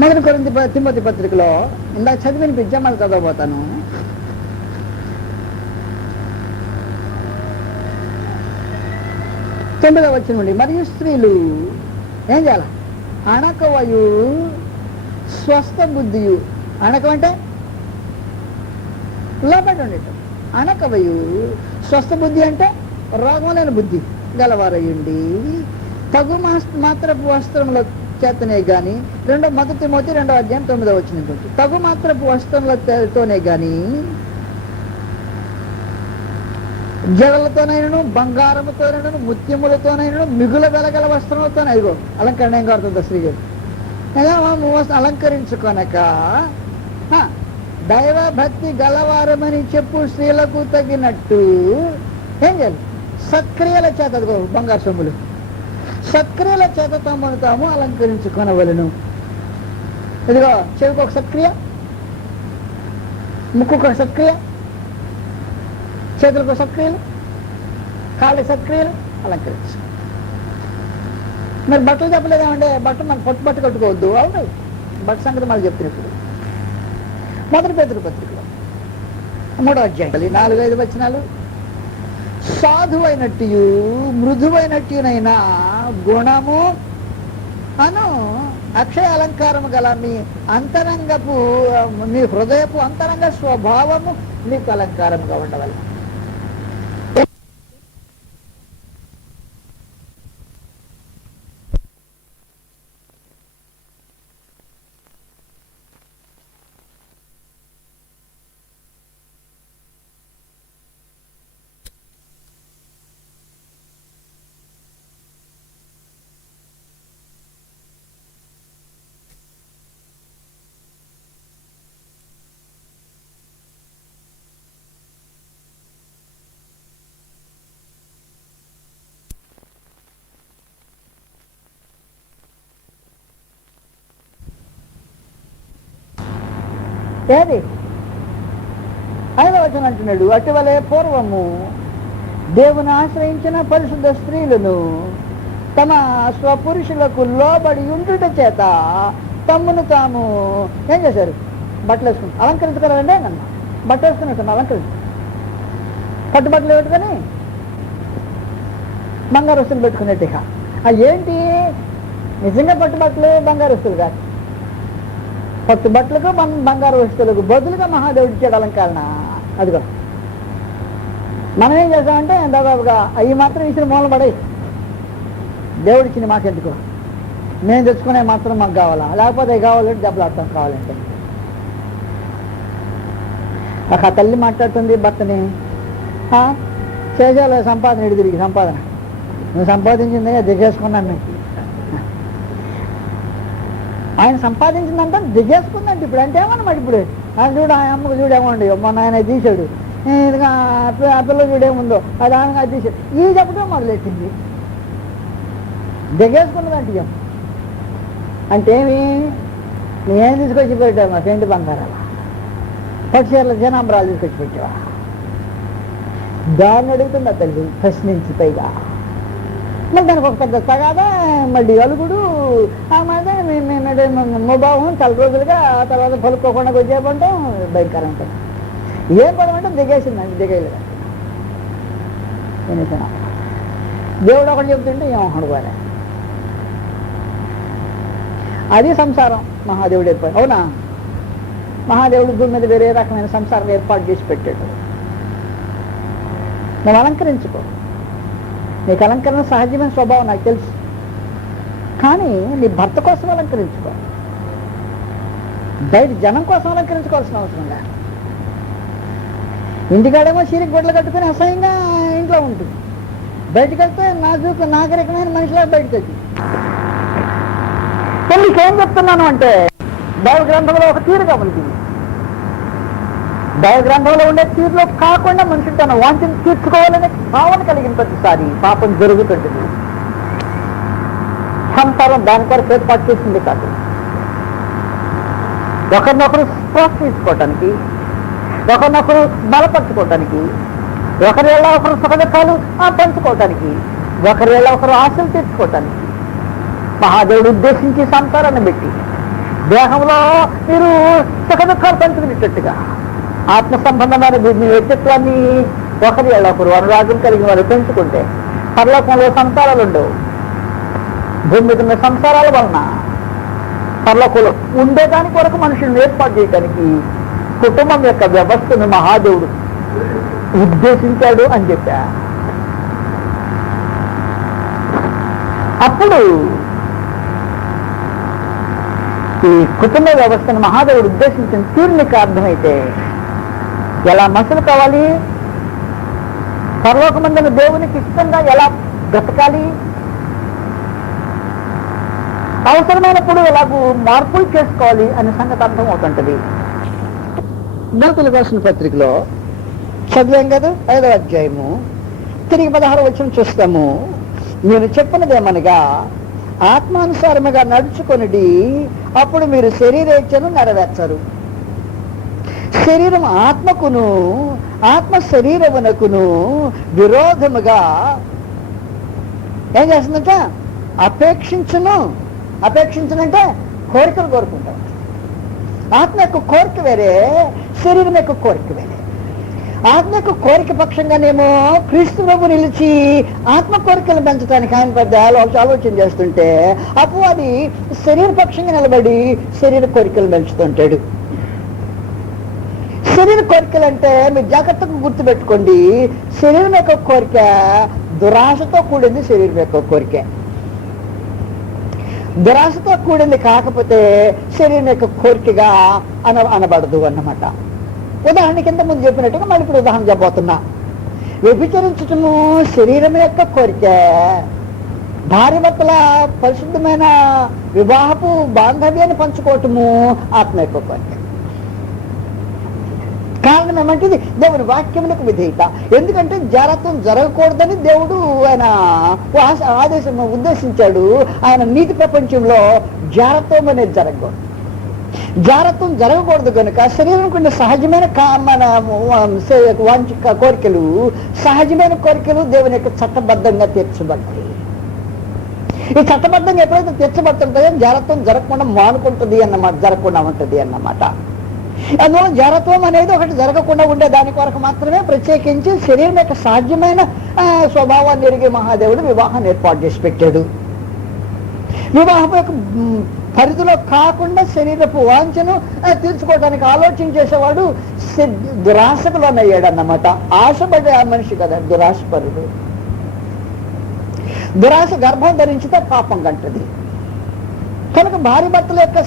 మొదటి కొరింథీ తిమోతి పత్రికలో ఇందాక చదివిన విద్యమని చదవబోతాను. తొమ్మిదవ వచనం. మరియు స్త్రీలు ఏం చేయాలి? అణకవయు స్వస్థ బుద్ధియు. అణకం అంటే లోపల ఉండేట. అణకవయు స్వస్థ బుద్ధి అంటే రోగం లేని బుద్ధి గలవారయ్యండి. తగు మాత్రపు వస్త్రముల చేతనే గాని, మొదటి తిమోతి 2వ అధ్యాయం 9వ వచనం. తగు మాత్రపు వస్త్రములతోనే గాని, జడలతోనైనను, బంగారముతోనైనను, ముత్యములతోనైనను, మిగుల వెలగల వస్త్రములతో అయ్యో అలంకరణ ఏం కడుతుంది స్త్రీలు. అలంకరించుకొనక దైవ భక్తి గలవారమని చెప్పు స్త్రీలకు తగినట్టు ఏం చేయాలి? సత్క్రియల చేత, బంగారు సొమ్ములు, సత్క్రియల చేత తమను తాము అలంకరించుకొనవలను. ఇదిగో చెవికి ఒక సత్క్రియ, ముక్కుకు ఒక సత్క్రియ, చేతులకు సత్క్రియలు, కాళ్ళకి సత్క్రియలు, అలంకరించు. మరి బట్టలు చెప్పలేదేమంటే బట్టలు మనకు పట్టు కట్టుకోవద్దు. అవును, బట్ట సంగతి మనకు చెప్తున్నప్పుడు మొదటి పేతురు పత్రికలో 3వ అధ్యాయం 4-5 వచనాలు. సాధువైనట్టు, మృదువైనట్టునైనా గుణము అను అక్షయ అలంకారము గల మీ అంతరంగపు, మీ హృదయపు అంతరంగ స్వభావము మీకు అలంకారముగా ఉండవాలి. ఏది 5వ వచనం అంటున్నాడు, అటువలే పూర్వము దేవుని ఆశ్రయించిన పరిశుద్ధ స్త్రీలను తమ స్వపురుషులకు లోబడి ఉండుట చేత తమ్మును తాము ఏం చేశారు? బట్టలు వేసుకుంటారు. అలంకరించుకోవాలంటే అన్న బట్టలు వేసుకున్నట్టు అలంకరించు, పట్టుబట్టలు పెట్టుకొని బంగారు వస్తువులు పెట్టుకున్నట్టుగా. ఏంటి నిజంగా పట్టుబట్టలు బంగారు వస్తువులు కాదు, పట్టుబట్టలకు బంగారు వస్తువులకు బదులుగా మహాదేవుడు ఇచ్చాడు అలంకరణ. అదిగో మనం ఏం చేస్తామంటే దాదాపుగా అవి మాత్రం ఇచ్చిన మూలం పడే, దేవుడు ఇచ్చిన మాకెందుకు, మేము తెచ్చుకునే మాత్రం మాకు కావాలా, లేకపోతే కావాలంటే దెబ్బలాడతాం కావాలంటే. ఒక తల్లి మాట్లాడుతుంది భర్తని, చేజాల సంపాదన ఇటు తిరిగి సంపాదన నువ్వు సంపాదించింది దిగేసుకున్నాను నీకు. ఆయన సంపాదించిందంటే దిగేసుకుందంటే ఇప్పుడు అంటే ఏమన్నమాట. ఇప్పుడు ఆయన చూడు, ఆ అమ్మకు చూడేమండి మొన్న ఆయన తీశాడు, ఇదిగా ఆ పిల్ల చూడేముందో అది ఆయన తీశాడు, ఈ చెప్పడం మొదలెట్టింది. దిగేసుకున్నదంటే అంటే ఏమి నేనేం తీసుకొచ్చి పెట్టావు మా సెంటు బంగారాలు, పక్షుల జనాంబరాలు తీసుకొచ్చి పెట్టావా? దాన్ని అడుగుతుందా తల్లి ప్రశ్నించి పైగా. మళ్ళీ దానికి ఒక పెద్ద తగాదా, మళ్ళీ అలుగుడు, ఆ మాట ముభావం చాలా రోజులుగా. ఆ తర్వాత పలుకోకుండా వచ్చేపంటాం భయంకరం ఉంటుంది. ఏం పడమంటే దిగేసిందండి, దిగేయలేదు. దేవుడు ఒకటి చెప్తుంటే ఏమనుకోలే. అది సంసారం మహాదేవుడు ఏర్పాటు. అవునా, మహాదేవుడు భూమి మీద వేరే రకమైన సంసారం ఏర్పాటు చేసి పెట్టాడు. నువ్వు అలంకరించుకో, నీకు అలంకరణ సహజమైన స్వభావం నాకు తెలుసు, కానీ నీ భర్త కోసం అలంకరించుకో, బయట జనం కోసం అలంకరించుకోవాల్సిన అవసరం లేదు. ఇంటికాడేమో చీరికి గుడ్లు కట్టుకుని అసహ్యంగా ఇంట్లో ఉంటుంది, బయటకు వెళ్తే నాగరికమైన మనిషిలా బయటకు వచ్చి. నీకేం చెప్తున్నాను అంటే దైవ గ్రంథంలో ఒక తీరుగా ఉంది. దైవ గ్రంథంలో ఉండే తీరులో కాకుండా మనిషి తన వాంఛను తీర్చుకోవాలనే భావన కలిగిన ప్రతిసారి పాపం జరుగుతుంటుంది. సంసారం దాని కొరకు ఏర్పాటు చేసింది కాదు. ఒకరినొకరు ప్రోత్సహించుకోవటానికి, ఒకరినొకరు బలపరచుకోవటానికి, ఒకరి వేళ ఒకరు సుఖదుఖాలు పంచుకోవటానికి, ఒకరి వేళ ఒకరు ఆశలు తీర్చుకోవటానికి మహాదేవుడు ఉద్దేశించి సంసారాన్ని పెట్టి దేహంలో మీరు సుఖదుఖాలు పంచుకునేటట్టుగా ఆత్మ సంబంధమైన మీ వ్యక్తిత్వాన్ని ఒకరి వేళ ఒకరు అనురాగం కలిగిన వారు పెంచుకుంటే పరలోకంలో సంసారాలు ఉండవు. భూమి మీద ఉన్న సంసారాల వలన పరలోకంలో ఉండేదాని కొరకు మనుషులను ఏర్పాటు చేయడానికి కుటుంబం యొక్క వ్యవస్థను మహాదేవుడు ఉద్దేశించాడు అని చెప్పా. అప్పుడు ఈ కుటుంబ వ్యవస్థను మహాదేవుడు ఉద్దేశించిన తీరునికి అర్థమైతే ఎలా మనుషులు కావాలి, పరలోకమందున దేవునికి ఇష్టంగా ఎలా బ్రతకాలి, అవసరమైనప్పుడు ఎలాగూ మార్పులు చేసుకోవాలి అనే సంగతి అర్థం అవుతుంటది. గీతలు రాసిన పత్రికలో చదివాం కదా 5వ అధ్యాయము తిరిగి 16వ వచనం చూస్తాము. నేను చెప్పినదేమనగా ఆత్మానుసారముగా నడుచుకొనిడి, అప్పుడు మీరు శరీరేచ్ఛను నెరవేర్చరు. శరీరం ఆత్మకును ఆత్మ శరీరమునకును విరోధముగా ఏం చేస్తుందంట? అపేక్షించనంటే కోరికలు కోరుకుంటాం. ఆత్మ యొక్క కోరిక వేరే, శరీరం యొక్క కోరిక వేరే. ఆత్మ యొక్క కోరిక పక్షంగానేమో క్రీస్తు ప్రభు నిలిచి ఆత్మ కోరికలు పెంచడానికి ఆయన పెద్ద ఆలోచన చేస్తుంటే, అప్పుడు అది శరీర పక్షంగా నిలబడి శరీర కోరికలు పెంచుతుంటాడు. శరీర కోరికలు అంటే మీరు జాగ్రత్తగా గుర్తుపెట్టుకోండి, శరీరం యొక్క కోరిక దురాశతో కూడింది. శరీరం యొక్క కోరిక దురాశతో కూడింది కాకపోతే శరీరం యొక్క కోరికగా అనబడదు అన్నమాట. ఉదాహరణ కింద ముందు చెప్పినట్టుగా మళ్ళీ ఇప్పుడు ఉదాహరణ చెప్పబోతున్నా. వ్యభిచరించటము శరీరం యొక్క కోరిక, భార్య భర్తల పరిశుద్ధమైన వివాహపు బాంధవ్యాన్ని పంచుకోవటము ఆత్మ యొక్క కోరిక. కారణం ఏమంటే దేవుని వాక్యములకు విధేయత. ఎందుకంటే జారత్వం జరగకూడదని దేవుడు ఆయన ఉద్దేశించాడు. ఆయన నీతి ప్రపంచంలో జారత్వం అనేది జరగకూడదు. జారత్వం జరగకూడదు కనుక శరీరం కొన్ని సహజమైన కోరికలు, సహజమైన కోరికలు దేవుని యొక్క చట్టబద్ధంగా తీర్చబడతాయి. ఈ చట్టబద్ధంగా ఎప్పుడైతే తీర్చబడుతుంటాయో జారత్వం జరగకుండా మానుకుంటుంది అన్నమాట, జరగకుండా ఉంటుంది అన్నమాట. అందువల్ల జారత్వం అనేది ఒకటి జరగకుండా ఉండే దాని కొరకు మాత్రమే ప్రత్యేకించి శరీరం యొక్క సాధ్యమైన స్వభావాన్ని ఎరిగే మహాదేవుడు వివాహాన్ని ఏర్పాటు చేసి పెట్టాడు. వివాహం యొక్క పరిధిలో కాకుండా శరీరపు వాంఛను తీర్చుకోవడానికి ఆలోచన చేసేవాడు దురాశకు లోనయ్యాడు అన్నమాట. ఆశపడే ఆ మనిషి కదా దురాశపరుడు. దురాశ గర్భం ధరించితే పాపం కంటది కనుక భార్య భర్తల యొక్క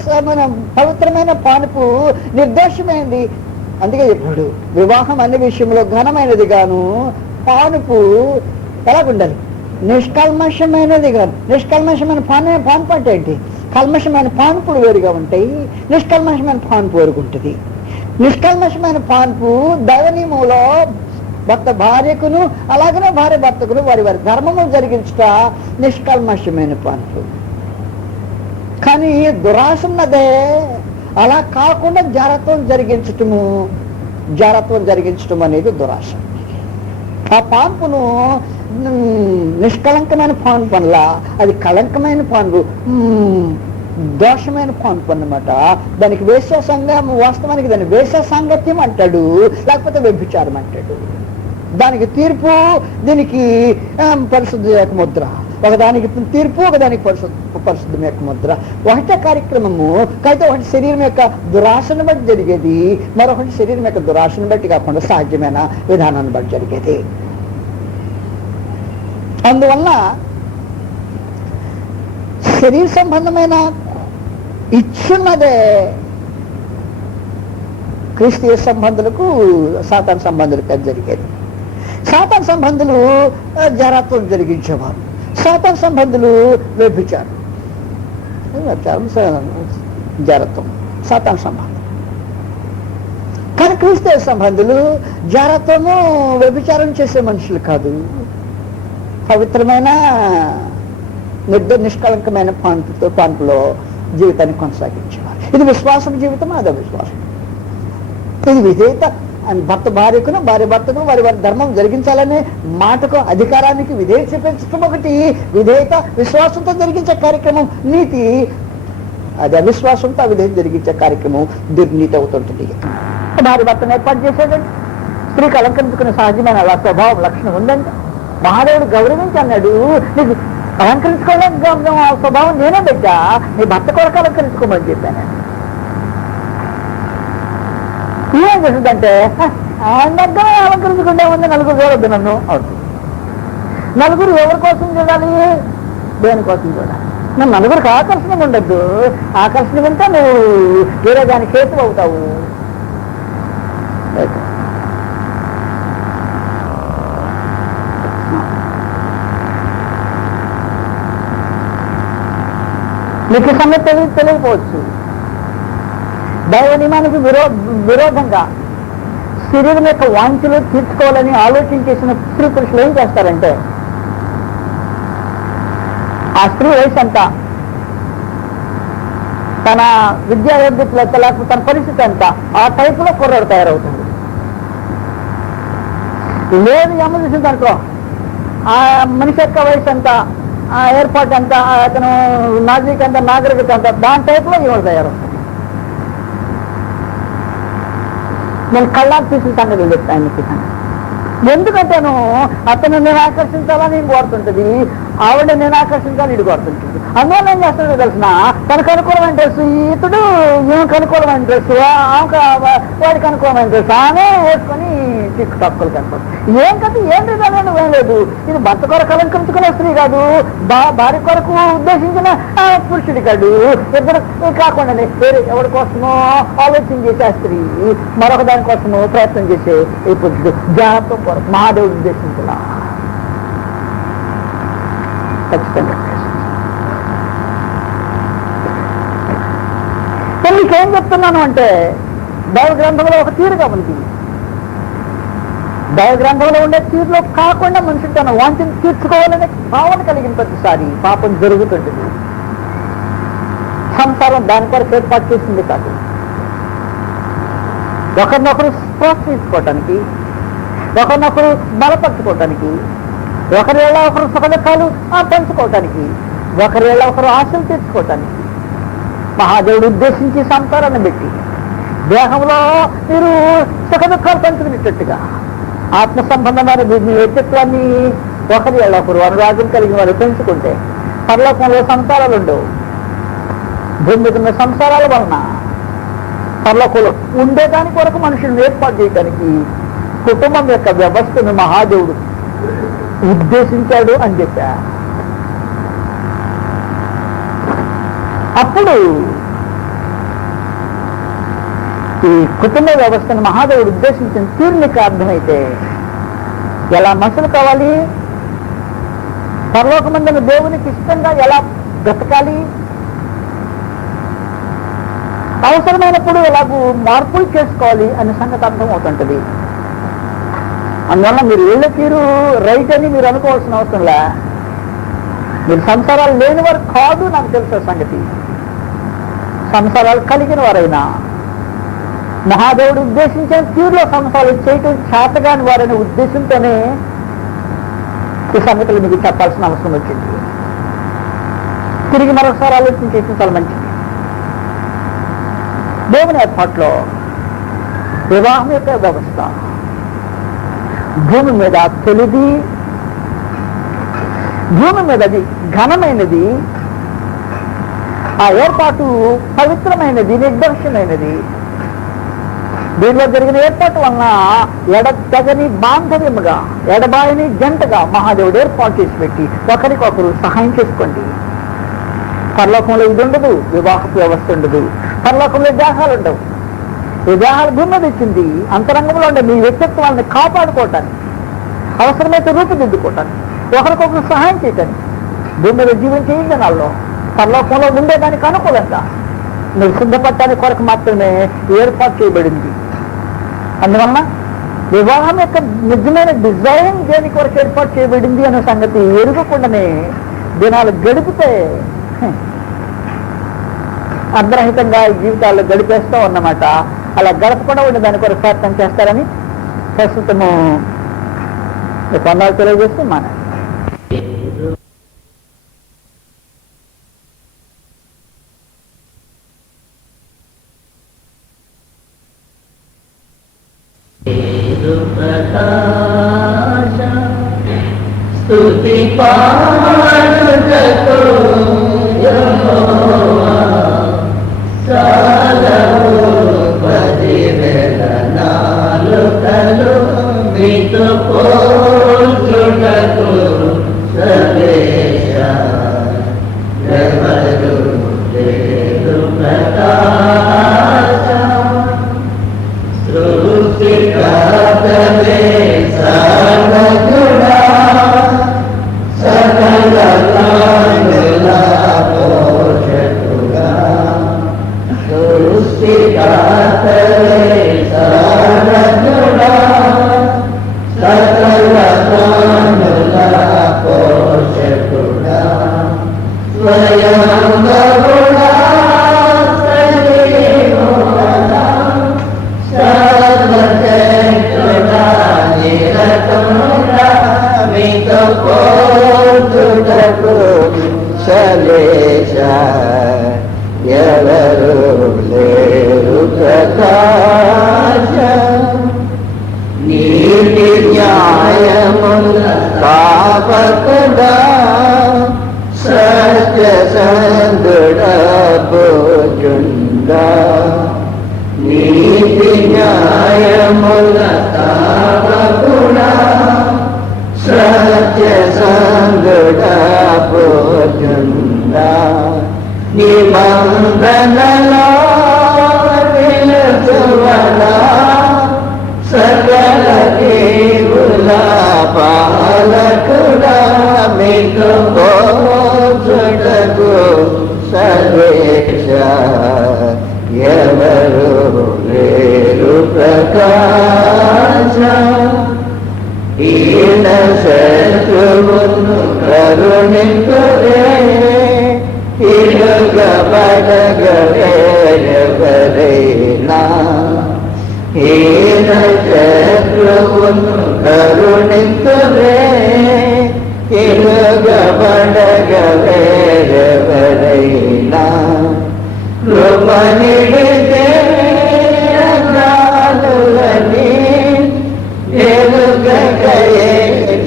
పవిత్రమైన పానుపు నిర్దోషమైంది. అందుకే చెప్పాడు వివాహం అన్ని విషయంలో ఘనమైనది గాను పానుపు ఎలాగుండాలి, నిష్కల్మషమైనది గాను. నిష్కల్మషమైన పానుపు అంటే ఏంటి? కల్మషమైన పానుపులు వేరుగా ఉంటాయి, నిష్కల్మషమైన పానుపు వేరుగుంటుంది. నిష్కల్మషమైన పానుపు దైవనియములో భర్త భార్యకును అలాగనే భార్య భర్తకును వారి వారి ధర్మము జరిగించుట నిష్కల్మషమైన పానుపు. కానీ దురాశ ఉన్నదే అలా కాకుండా జారత్వం జరిగించటం అనేది దురాశ. ఆ పాన్పును నిష్కలంకమైన పాన్పు అనలా, అది కళంకమైన పాన్పు, దోషమైన పాన్పు అన్నమాట. దానికి వాస్తవానికి దాన్ని వేశ్య సాంగత్యం అంటాడు, లేకపోతే వ్యభిచారం అంటాడు. దానికి తీర్పు, దీనికి పరిశుద్ధ యొక్క ముద్ర. ఒకదానికి తీర్పు, ఒకదానికి పరిశుద్ధం యొక్క ముద్ర. ఒకటే కార్యక్రమము అయితే ఒకటి శరీరం యొక్క దురాశను బట్టి జరిగేది, మరొకటి శరీరం యొక్క దురాశను బట్టి కాకుండా సాధ్యమైన విధానాన్ని బట్టి జరిగేది. అందువల్ల శరీర సంబంధమైన ఇచ్చున్నదే క్రీస్తీయ సంబంధులకు సాతాన్ సంబంధులకు అది జరిగేది. సాతాన్ సంబంధులు జారత్వం జరిగించేవారు, సాతాన్ సంబంధులు వ్యభిచారం, జారత్వం సాతాన్ సంబంధం. కానీ క్రీస్తు సంబంధులు జారత్వము వ్యభిచారం చేసే మనుషులు కాదు, పవిత్రమైన నిష్కళంకమైన పాన్పులో జీవితాన్ని కొనసాగించేవారు. ఇది విశ్వాసం జీవితం, అదే విశ్వాసం. ఇది విధేయత. భర్త భార్యకును భార్య భర్తకు వారి వారి ధర్మం జరిగించాలనే మాటకు అధికారానికి విధేయత చూపించడం ఒకటి, విధేయత విశ్వాసంతో జరిగించే కార్యక్రమం నీతి, అది అవిశ్వాసంతో అవిధేయత జరిగించే కార్యక్రమం దుర్నీతి అవుతుంటుంది. భార్య భర్తను ఏర్పాటు చేసేదండి, స్త్రీకి అలంకరించుకునే సహజమైన స్వభావం లక్షణం ఉందండి. మహాదేవుడు గౌరవించి అన్నాడు, నీకు అలంకరించుకోవడం స్వభావం నేనే పెట్టా, నీ భర్త కొరకు అలంకరించుకోమని చెప్పాను. ఏం చేస్తుందంటే ఆయన దగ్గర అలంకరించుకుంటే ఉంది, నలుగురు చూడొద్దు నన్ను అవుతుంది. నలుగురు ఎవరి కోసం చూడాలి? దేని కోసం చూడాలి. నువ్వు నలుగురికి ఆకర్షణ ఉండద్దు, ఆకర్షణ ఉంటే నువ్వు వేరే దానికి హేతు అవుతావు. మీకు సంగతి తెలియకపోవచ్చు, దైవ నియమానికి విరోధంగా శరీరం యొక్క వాంఛలు తీర్చుకోవాలని ఆలోచన చేసిన స్త్రీ పురుషులు ఏం చేస్తారంటే, ఆ స్త్రీ వయసు అంతా, తన విద్యా యోగ్యతలు ఎంత, లేకపోతే తన పరిస్థితి ఎంత, ఆ టైపులో కుర్రాడు తయారవుతుంది. లేదు ఏమో చూసిన దాంట్లో ఆ మనిషి యొక్క వయసు అంతా, ఆ ఏర్పాటు అంతా, అతను నాగరికత అంతా, దాని టైపులో ఇవాళ తయారవుతుంది. నేను కళ్ళాకు తీసిన సంగతి చెప్తాను. ఎందుకంటేను అతను నేను ఆకర్షించాలని నేను కోరుతుంటుంది, ఆవిడ నేను ఆకర్షించాలని ఇటు కోరుతుంటుంది. అందువల్ల ఏం చేస్తాడో తెలిసిన, తనకు అనుకూలమైన డ్రెస్ ఇతడు, ఈమెకు అనుకూలమైన డ్రెస్ వాడికి అనుకూలమైన డ్రెస్ ఆమె వేసుకొని టిక్ టాక్లు కనపడుతుంది. ఏం కదా ఏం రీజన్ ఏం లేదు. ఇది భర్త కొరకు అలంకరించుకునే స్త్రీ కాదు, భార్య కొరకు ఉద్దేశించిన పురుషుడి కాదు. ఇద్దరు కాకుండా వేరే ఎవరి కోసమో ఆలోచన చేసే స్త్రీ, మరొక దానికోసమో ప్రయత్నం చేసే ఈ పురుషుడు జాగ్రత్త కొరకు మహాదేవుడు ఉద్దేశించిన ఖచ్చితంగా. మీకేం చెప్తున్నాను అంటే, దైవ గ్రంథంలో ఒక తీరుగా ఉంది. దైవ గ్రంథంలో ఉండే తీరులో కాకుండా మనిషి తన వాంఛను తీర్చుకోవాలనే భావన కలిగిన ప్రతిసారి పాపం జరుగుతుంటుంది. సంసారం దాని కొరకు ఏర్పాటు చేసింది కాదు. ఒకరినొకరు ప్రోత్సహించుకోవటానికి, ఒకరినొకరు బలపరచుకోవటానికి, ఒకరివేళ ఒకరు సుఖదుఖాలు పంచుకోవటానికి, ఒకరివేళ ఒకరు ఆశలు తీర్చుకోవటానికి మహాదేవుడు ఉద్దేశించి సంసారాన్ని పెట్టి దేహంలో మీరు సుఖదుఖాలు పంచుకునేటట్టుగా ఆత్మ సంబంధమైన మీ వ్యక్తిత్వాన్ని ఒకరివేళ ఒకరు అనురాగం కలిగిన వారు పెంచుకుంటే పరలోకంలో సంసారాలు ఉండవు. భూమి మీద ఉన్న సంసారాల వలన పరలోకంలో ఉండేదాని కొరకు మనుషులను ఏర్పాటు చేయడానికి కుటుంబం యొక్క వ్యవస్థను మహాదేవుడు ఉద్దేశించాడు అని చెప్పా. అప్పుడు ఈ కుటుంబ వ్యవస్థను మహాదేవుడు ఉద్దేశించిన తీరు నీకు అర్థమైతే ఎలా మనుషులు కావాలి, పరలోకమందున దేవునికి ఇష్టంగా ఎలా బ్రతకాలి, అవసరమైనప్పుడు ఎలాగూ మార్పులు చేసుకోవాలి అనే సంగతి అర్థమవుతుంటది. అందువల్ల మీరు వీళ్ళ తీరు రైట్ అని మీరు అనుకోవాల్సిన అవసరంలా. మీరు సంసారాలు లేని వారు కాదు, నాకు తెలిసిన సంగతి. సంసారాలు కలిగిన వారైనా మహాదేవుడు ఉద్దేశించిన తీరులో సంసారాలు చేయటం చేతగాని వారనే ఉద్దేశంతోనే ఈ సంగతులు మీకు చెప్పాల్సిన అవసరం వచ్చింది. తిరిగి మరొకసారి ఆలోచన చేసిన చాలా మంచిది. దేవుని ఏర్పాట్లో వివాహం యొక్క వ్యవస్థ భూమి మీద తొలిది, భూమి మీద అది ఘనమైనది, ఆ ఏర్పాటు పవిత్రమైనది, నిర్దోషమైనది. దీనిలో జరిగిన ఏర్పాటు వలన ఎడతెగని బాంధవ్యముగా, ఎడబాయని జంటగా మహాదేవుడు ఏర్పాటు చేసి పెట్టి ఒకరికొకరు సహాయం చేసుకోండి. పరలోకంలో ఇది ఉండదు, వివాహపు వ్యవస్థ ఉండదు. పరలోకంలో దేహాలు ఉండవు. ఈ దేహాలు భూమి మీద ఇచ్చింది అంతరంగంలో ఉండే మీ వ్యక్తిత్వాన్ని కాపాడుకోవటానికి, అవసరమైతే రూపుదిద్దుకోవటానికి, ఒకరికొకరు సహాయం చేయటానికి. భూమి మీద జీవించే దినాల్లో పరలోకంలో ఉండేదానికి అనుకూలంగా మీరు సిద్ధపడటానికి కొరకు మాత్రమే ఏర్పాటు చేయబడింది. అందువలన వివాహం యొక్క నిజమైన డిజైన్ దేని కొరకు ఏర్పాటు చేయబడింది అనే సంగతి ఎరుగకుండానే దినాలు గడిపితే అర్ధరహితంగా జీవితాల్లో గడిపేస్తాం అన్నమాట. అలా గడపకుండా ఉండే దాని కొరకు ప్రయత్నం చేస్తారని ప్రస్తుతము కొందరు తెలియజేస్తూ మానే స్తుతి పాడుటకు యెహోవా సాలవు 10,000 నాలుకలు మీతో పోల్చుటకు సర్వేశ ఎవరు లేదు ప్రకాశ సృష్టికర్తవే సర్వగుణా సకల ప్రాణుల పోషకుడా సృష్టికర్తవే సర్వగుణా సకల ప్రాణుల పోషకుడా స్వయం గరుడా సజీవుడా సర్వశక్తుడా నిరతముడా మీతో పోల్చుటకు సలేశ ఎవరు లేరు ప్రకాశ నీతి న్యాయముల పాపకుడా సత్య సందుడ భోజుండా నీతి న్యాయముల పాపకుడా సత్య సందుడ భోజుండా నిబంధనలో నిలుచువలా సకల దేవుల పాలకుడా మీకు పోచుటకు సర్వేశ ఎవరు లేరు ప్రకాశ ఈన శత్రువును కరుణింతురే ఇరుగ పడగలేరెవరైనా హీన శత్రువును కరుణింతురే ఇరుగబడగవేరెవరైనా కృపనిడితే నాలులని ఎరుగకయే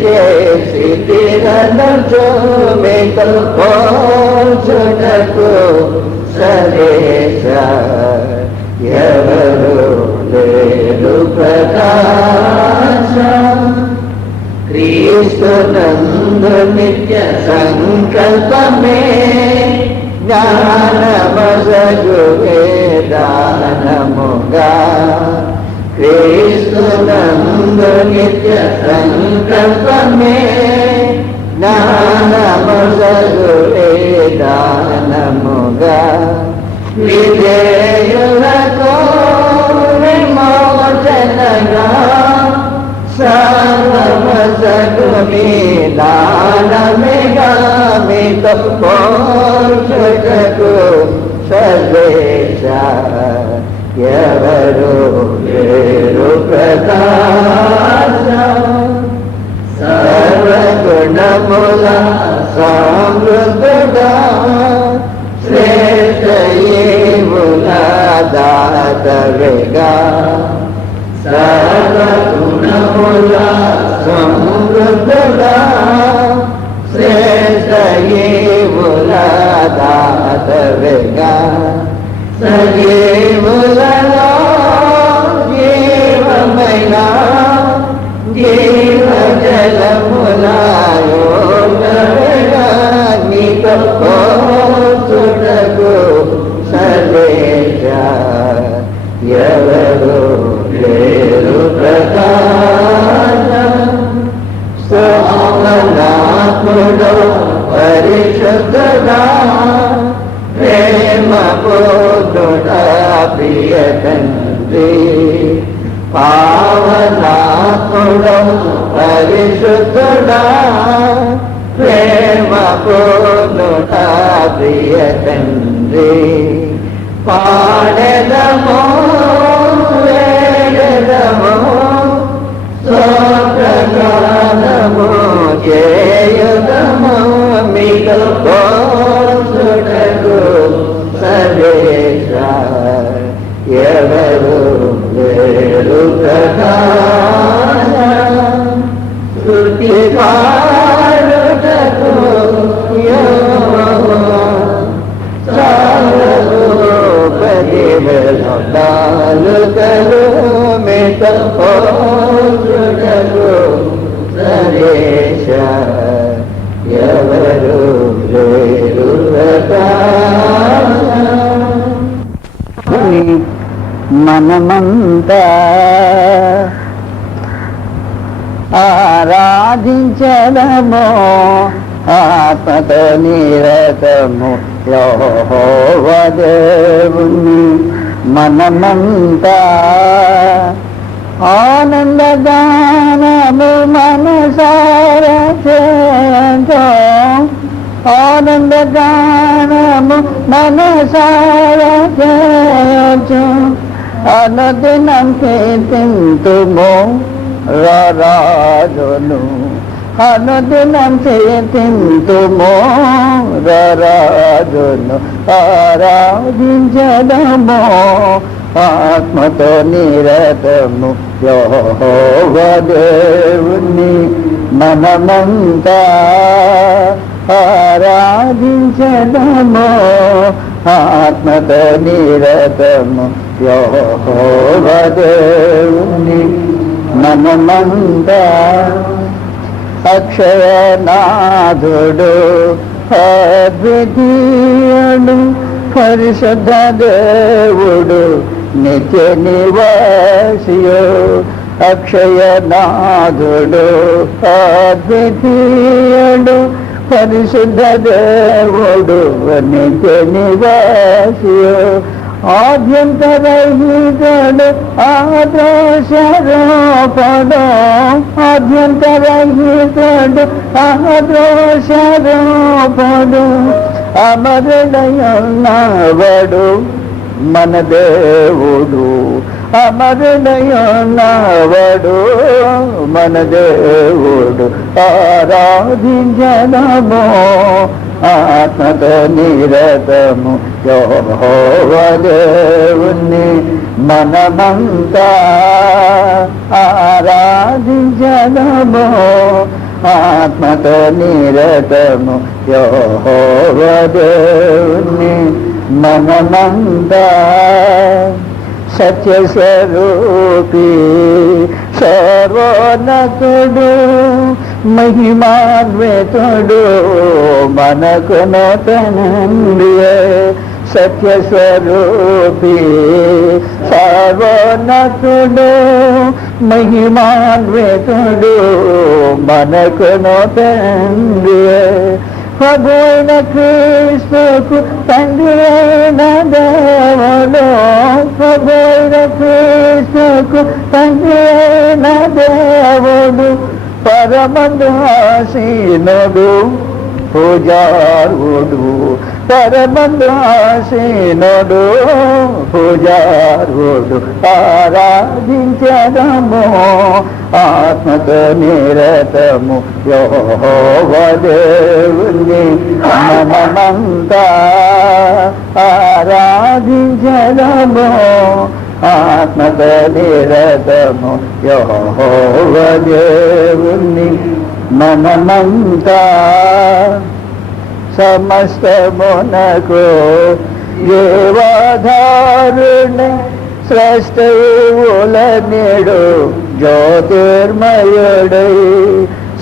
చేసి తిరనచో మీతో పోల్చుటకు సదేశ ఎవరు లేరు ప్రకాశ క్రీస్తునందు నిత్య సంకల్పమే జ్ఞానమసగు వేదానముగా క్రీస్తునందు నిత్య సంకల్పమే జ్ఞానమసగు వేదానముగా విజయులకు విమోచనగా సర్వమసగు దానమిగా మీతో పోల్చుటకు సదేశ ఎవరు లేరు ప్రకాశ సర్వగుణముల సమృద్ధుడా శ్రేష్ఠ ఏముల దాతవేగా సర్వగుణముల సమృద్ధుడా శ్రేష్ఠ ఏముల దాతవేగా సజీవులలో జీవమైన జీవజలములాయోగవేగా నీతో పోల్చుటకు సదేశ ఎవరు లేరు ప్రకాశ సోమనాత్ముడు పరిశుద్ధుడా ప్రేమ పోతుడా ప్రియ తండ్రి పావనాత్ముడు పరిశుద్ధుడా ప్రేమ పోతుడా ప్రియ తండ్రి పాడెదమో వేడెదమో సోప్రగానము చేయుదమో మీతో పోల్చుటకు సదేశ ఎవరు లేరు ప్రకాశ శృతి పాడుటకు నాలుకలు మీతో పోల్చుటకు సదేశ ఎవరు లేరు ప్రకాశ మనమంతా ఆరాధించడము ఆత్మతో నిరతము యెహోవా దేవుని మనమంతా ఆనందగానము మనసారా చేద్దాం ఆనందగానము మనసారా చేద్దాం అనుదినం కీర్తింతుము రారాజును అనుదినం కీర్తింతుము రారాజును ఆరాధించడము ఆత్మతో నిరతము యెహోవా దేవుని మనమంతా ఆరాధించడము ఆత్మతో నిరతము యెహోవా దేవుని మనమంతా అక్షయనాథుడు అద్వితీయుడు పరిశుద్ధ దేవుడు నిత్య నివాసియు అక్షయనాథుడు అద్వితీయుడు పరిశుద్ధ దేవుడు నిత్య నివాసియు ఆద్యంతరహితుడు ఆదోషరూపుడు ఆద్యంతరహితుడు ఆదోషరూపుడు అమరుడయున్నవాడు మన దేవుడు అమరుడయున్నవాడు మన దేవుడు ఆరాధించదము ఆత్మతో నిరతము యెహోవా దేవుణ్ణి మనమంతా ఆరాధించదము ఆత్మతో నిరతము యెహోవా దేవుణ్ణి మనమంతా సత్యస్వరూపి సర్వోన్నతుడు మహిమాన్వితుడు మనకు తండ్రియే సత్యస్వరూపి సర్వోన్నతుడు మహిమాన్వితుడు మనకు తండ్రియే ప్రభువైన క్రీస్తుకు తండ్రి అయిన దేవుడు ప్రభువైన క్రీస్తుకు తండ్రి అయిన దేవుడు పరమందు ఆసీనుడు పూజారుడు పరమందు ఆసీనుడు పూజారుడు ఆరాధించదము ఆత్మతో నిరతము యెహోవా దేవుణ్ణి మనమంతా ఆరాధించదము ఆత్మతో నిరతము యెహోవా దేవుణ్ణి మనమంతా సమస్తమునకు జీవాధారుని స్రష్టవుల నేడు జ్యోతిర్మయుడై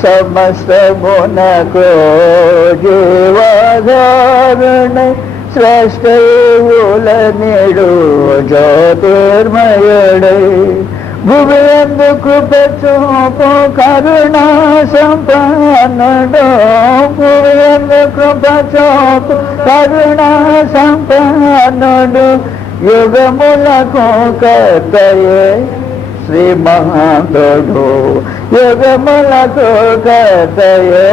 సమస్తమునకు జీవాధారుని స్రష్టవుల నేడు జ్యోతిర్మయుడై భూమి ఎందుకు పెంచుపు కరుణా సంపన్నుడు భూమి ఎందుకు పెంచుపు కరుణా సంపన్నుడు యుగములకు కర్తయే శ్రీ మహాంతుడు యుగములకు కర్తయే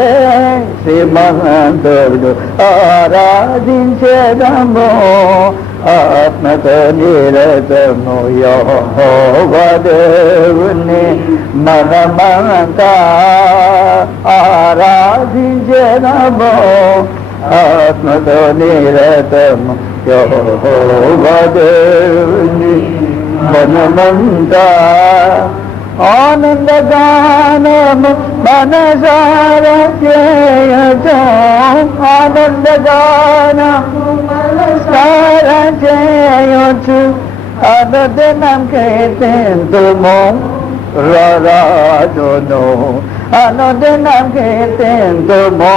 శ్రీ మహాంతుడు ఆరాధించదము ఆత్మతో నిరతము యెహోవా దేవుణ్ణి మనమంతా ఆరాధించదము ఆత్మతో నిరతము యెహోవా దేవుణ్ణి మనమంతా ఆనందగానము మనసార చేయొచ్చు ఆనందగానము మనసార చేయొచ్చు అనుదినం కీర్తింతుము రాజును అనుదినం కీర్తింతుము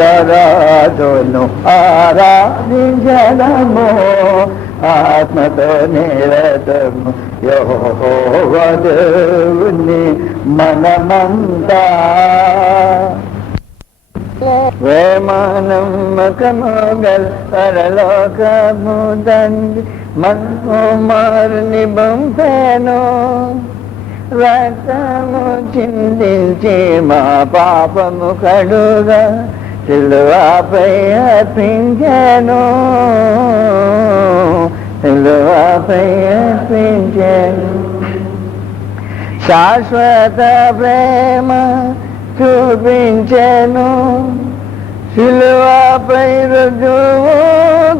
రాజును ఆరాధించదము ఆత్మతో నిరతము యెహోవా దేవుణ్ణి మనమంతా ప్రేమానమ్మకము గల పరలోకము తండ్రి మనకుమారుని పంపెను రక్తము చిందించి మా పాపము కడుగా సిలువపై అర్పించెను సిలువపై అర్పించెను శాశ్వత ప్రేమ చూపించెను సిలువపై రుజువు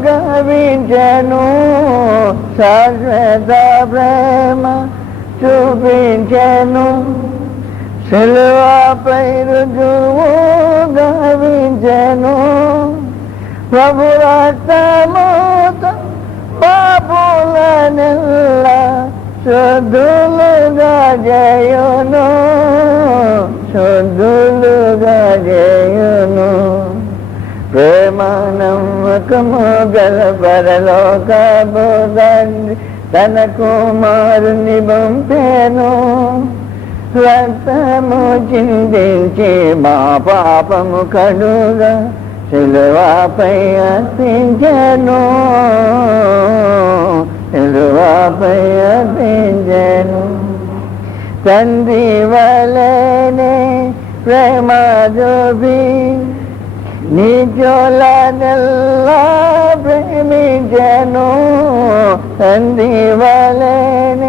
గావించెను శాశ్వత ప్రేమ చూపించెను సిలువపై రుజువు గావించెను ప్రభు రక్తముతో పాపులనెల్లా శుద్ధులుగా చేయును శుద్ధులుగా చేయును ప్రేమ నమ్మకము గల పరలోకపు తండ్రి తన కుమారుని పంపెను రక్తము చిందించి మా పాపము కడుగా సిలువపై అర్పించెను సిలువపై అర్పించెను తండ్రి వలెనే ప్రేమ చూపి నీచోలనెల్లా ప్రేమించెను తండ్రి వలెనే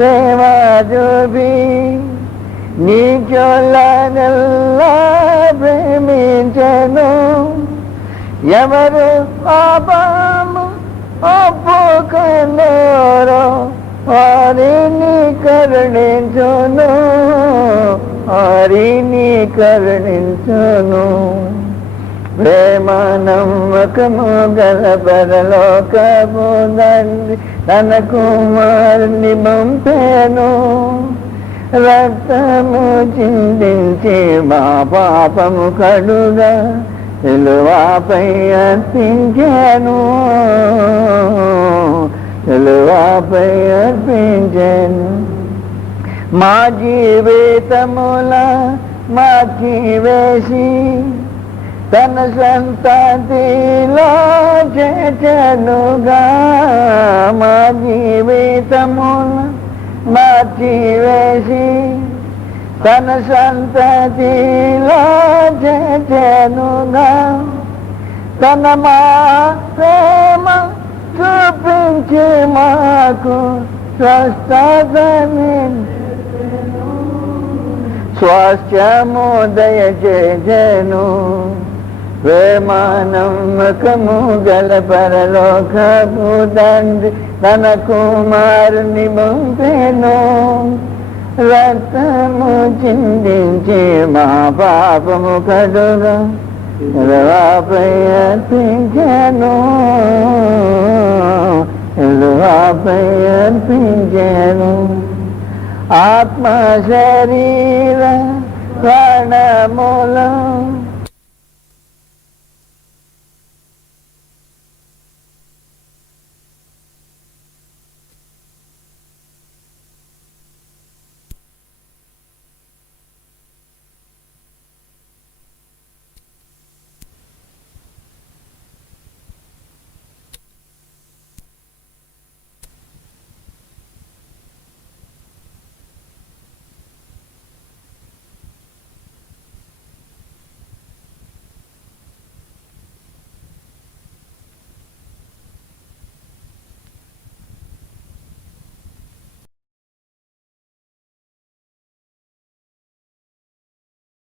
ప్రేమ చూపి నీచోళ్ళనెల్లా ప్రేమించెను. ఎవరు పాపము ఒప్పుకొన్నారో వారిని కరుణించును, వారిని కరుణించును. ప్రేమ నమ్మకము గల పరలోకము తండ్రి తన కుమారుని పంపెను. రక్తము చిందించి మా పాపము కడుగా సిలువపై అర్పించెను, సిలువపై అర్పించెను. మా జీవితముల మార్చివేసి తన సంతతిలో చేర్చెనుగా. మా జీవితముల మార్చివేసి తన సంతతిలో చేర్చెనుగా. తన మా ప్రేమ చూపించి మాకు స్వస్థతని స్వాస్థ్యము దయచేసెను. ప్రేమ నమ్మకము గల పరలోకము తండ్రి తన కుమారుని పంపెను. రక్తము చిందించి మా పాపము కడుగా సిలువపై అర్పించెను, సిలువపై అర్పించెను. ఆత్మ శరీర ప్రాణముల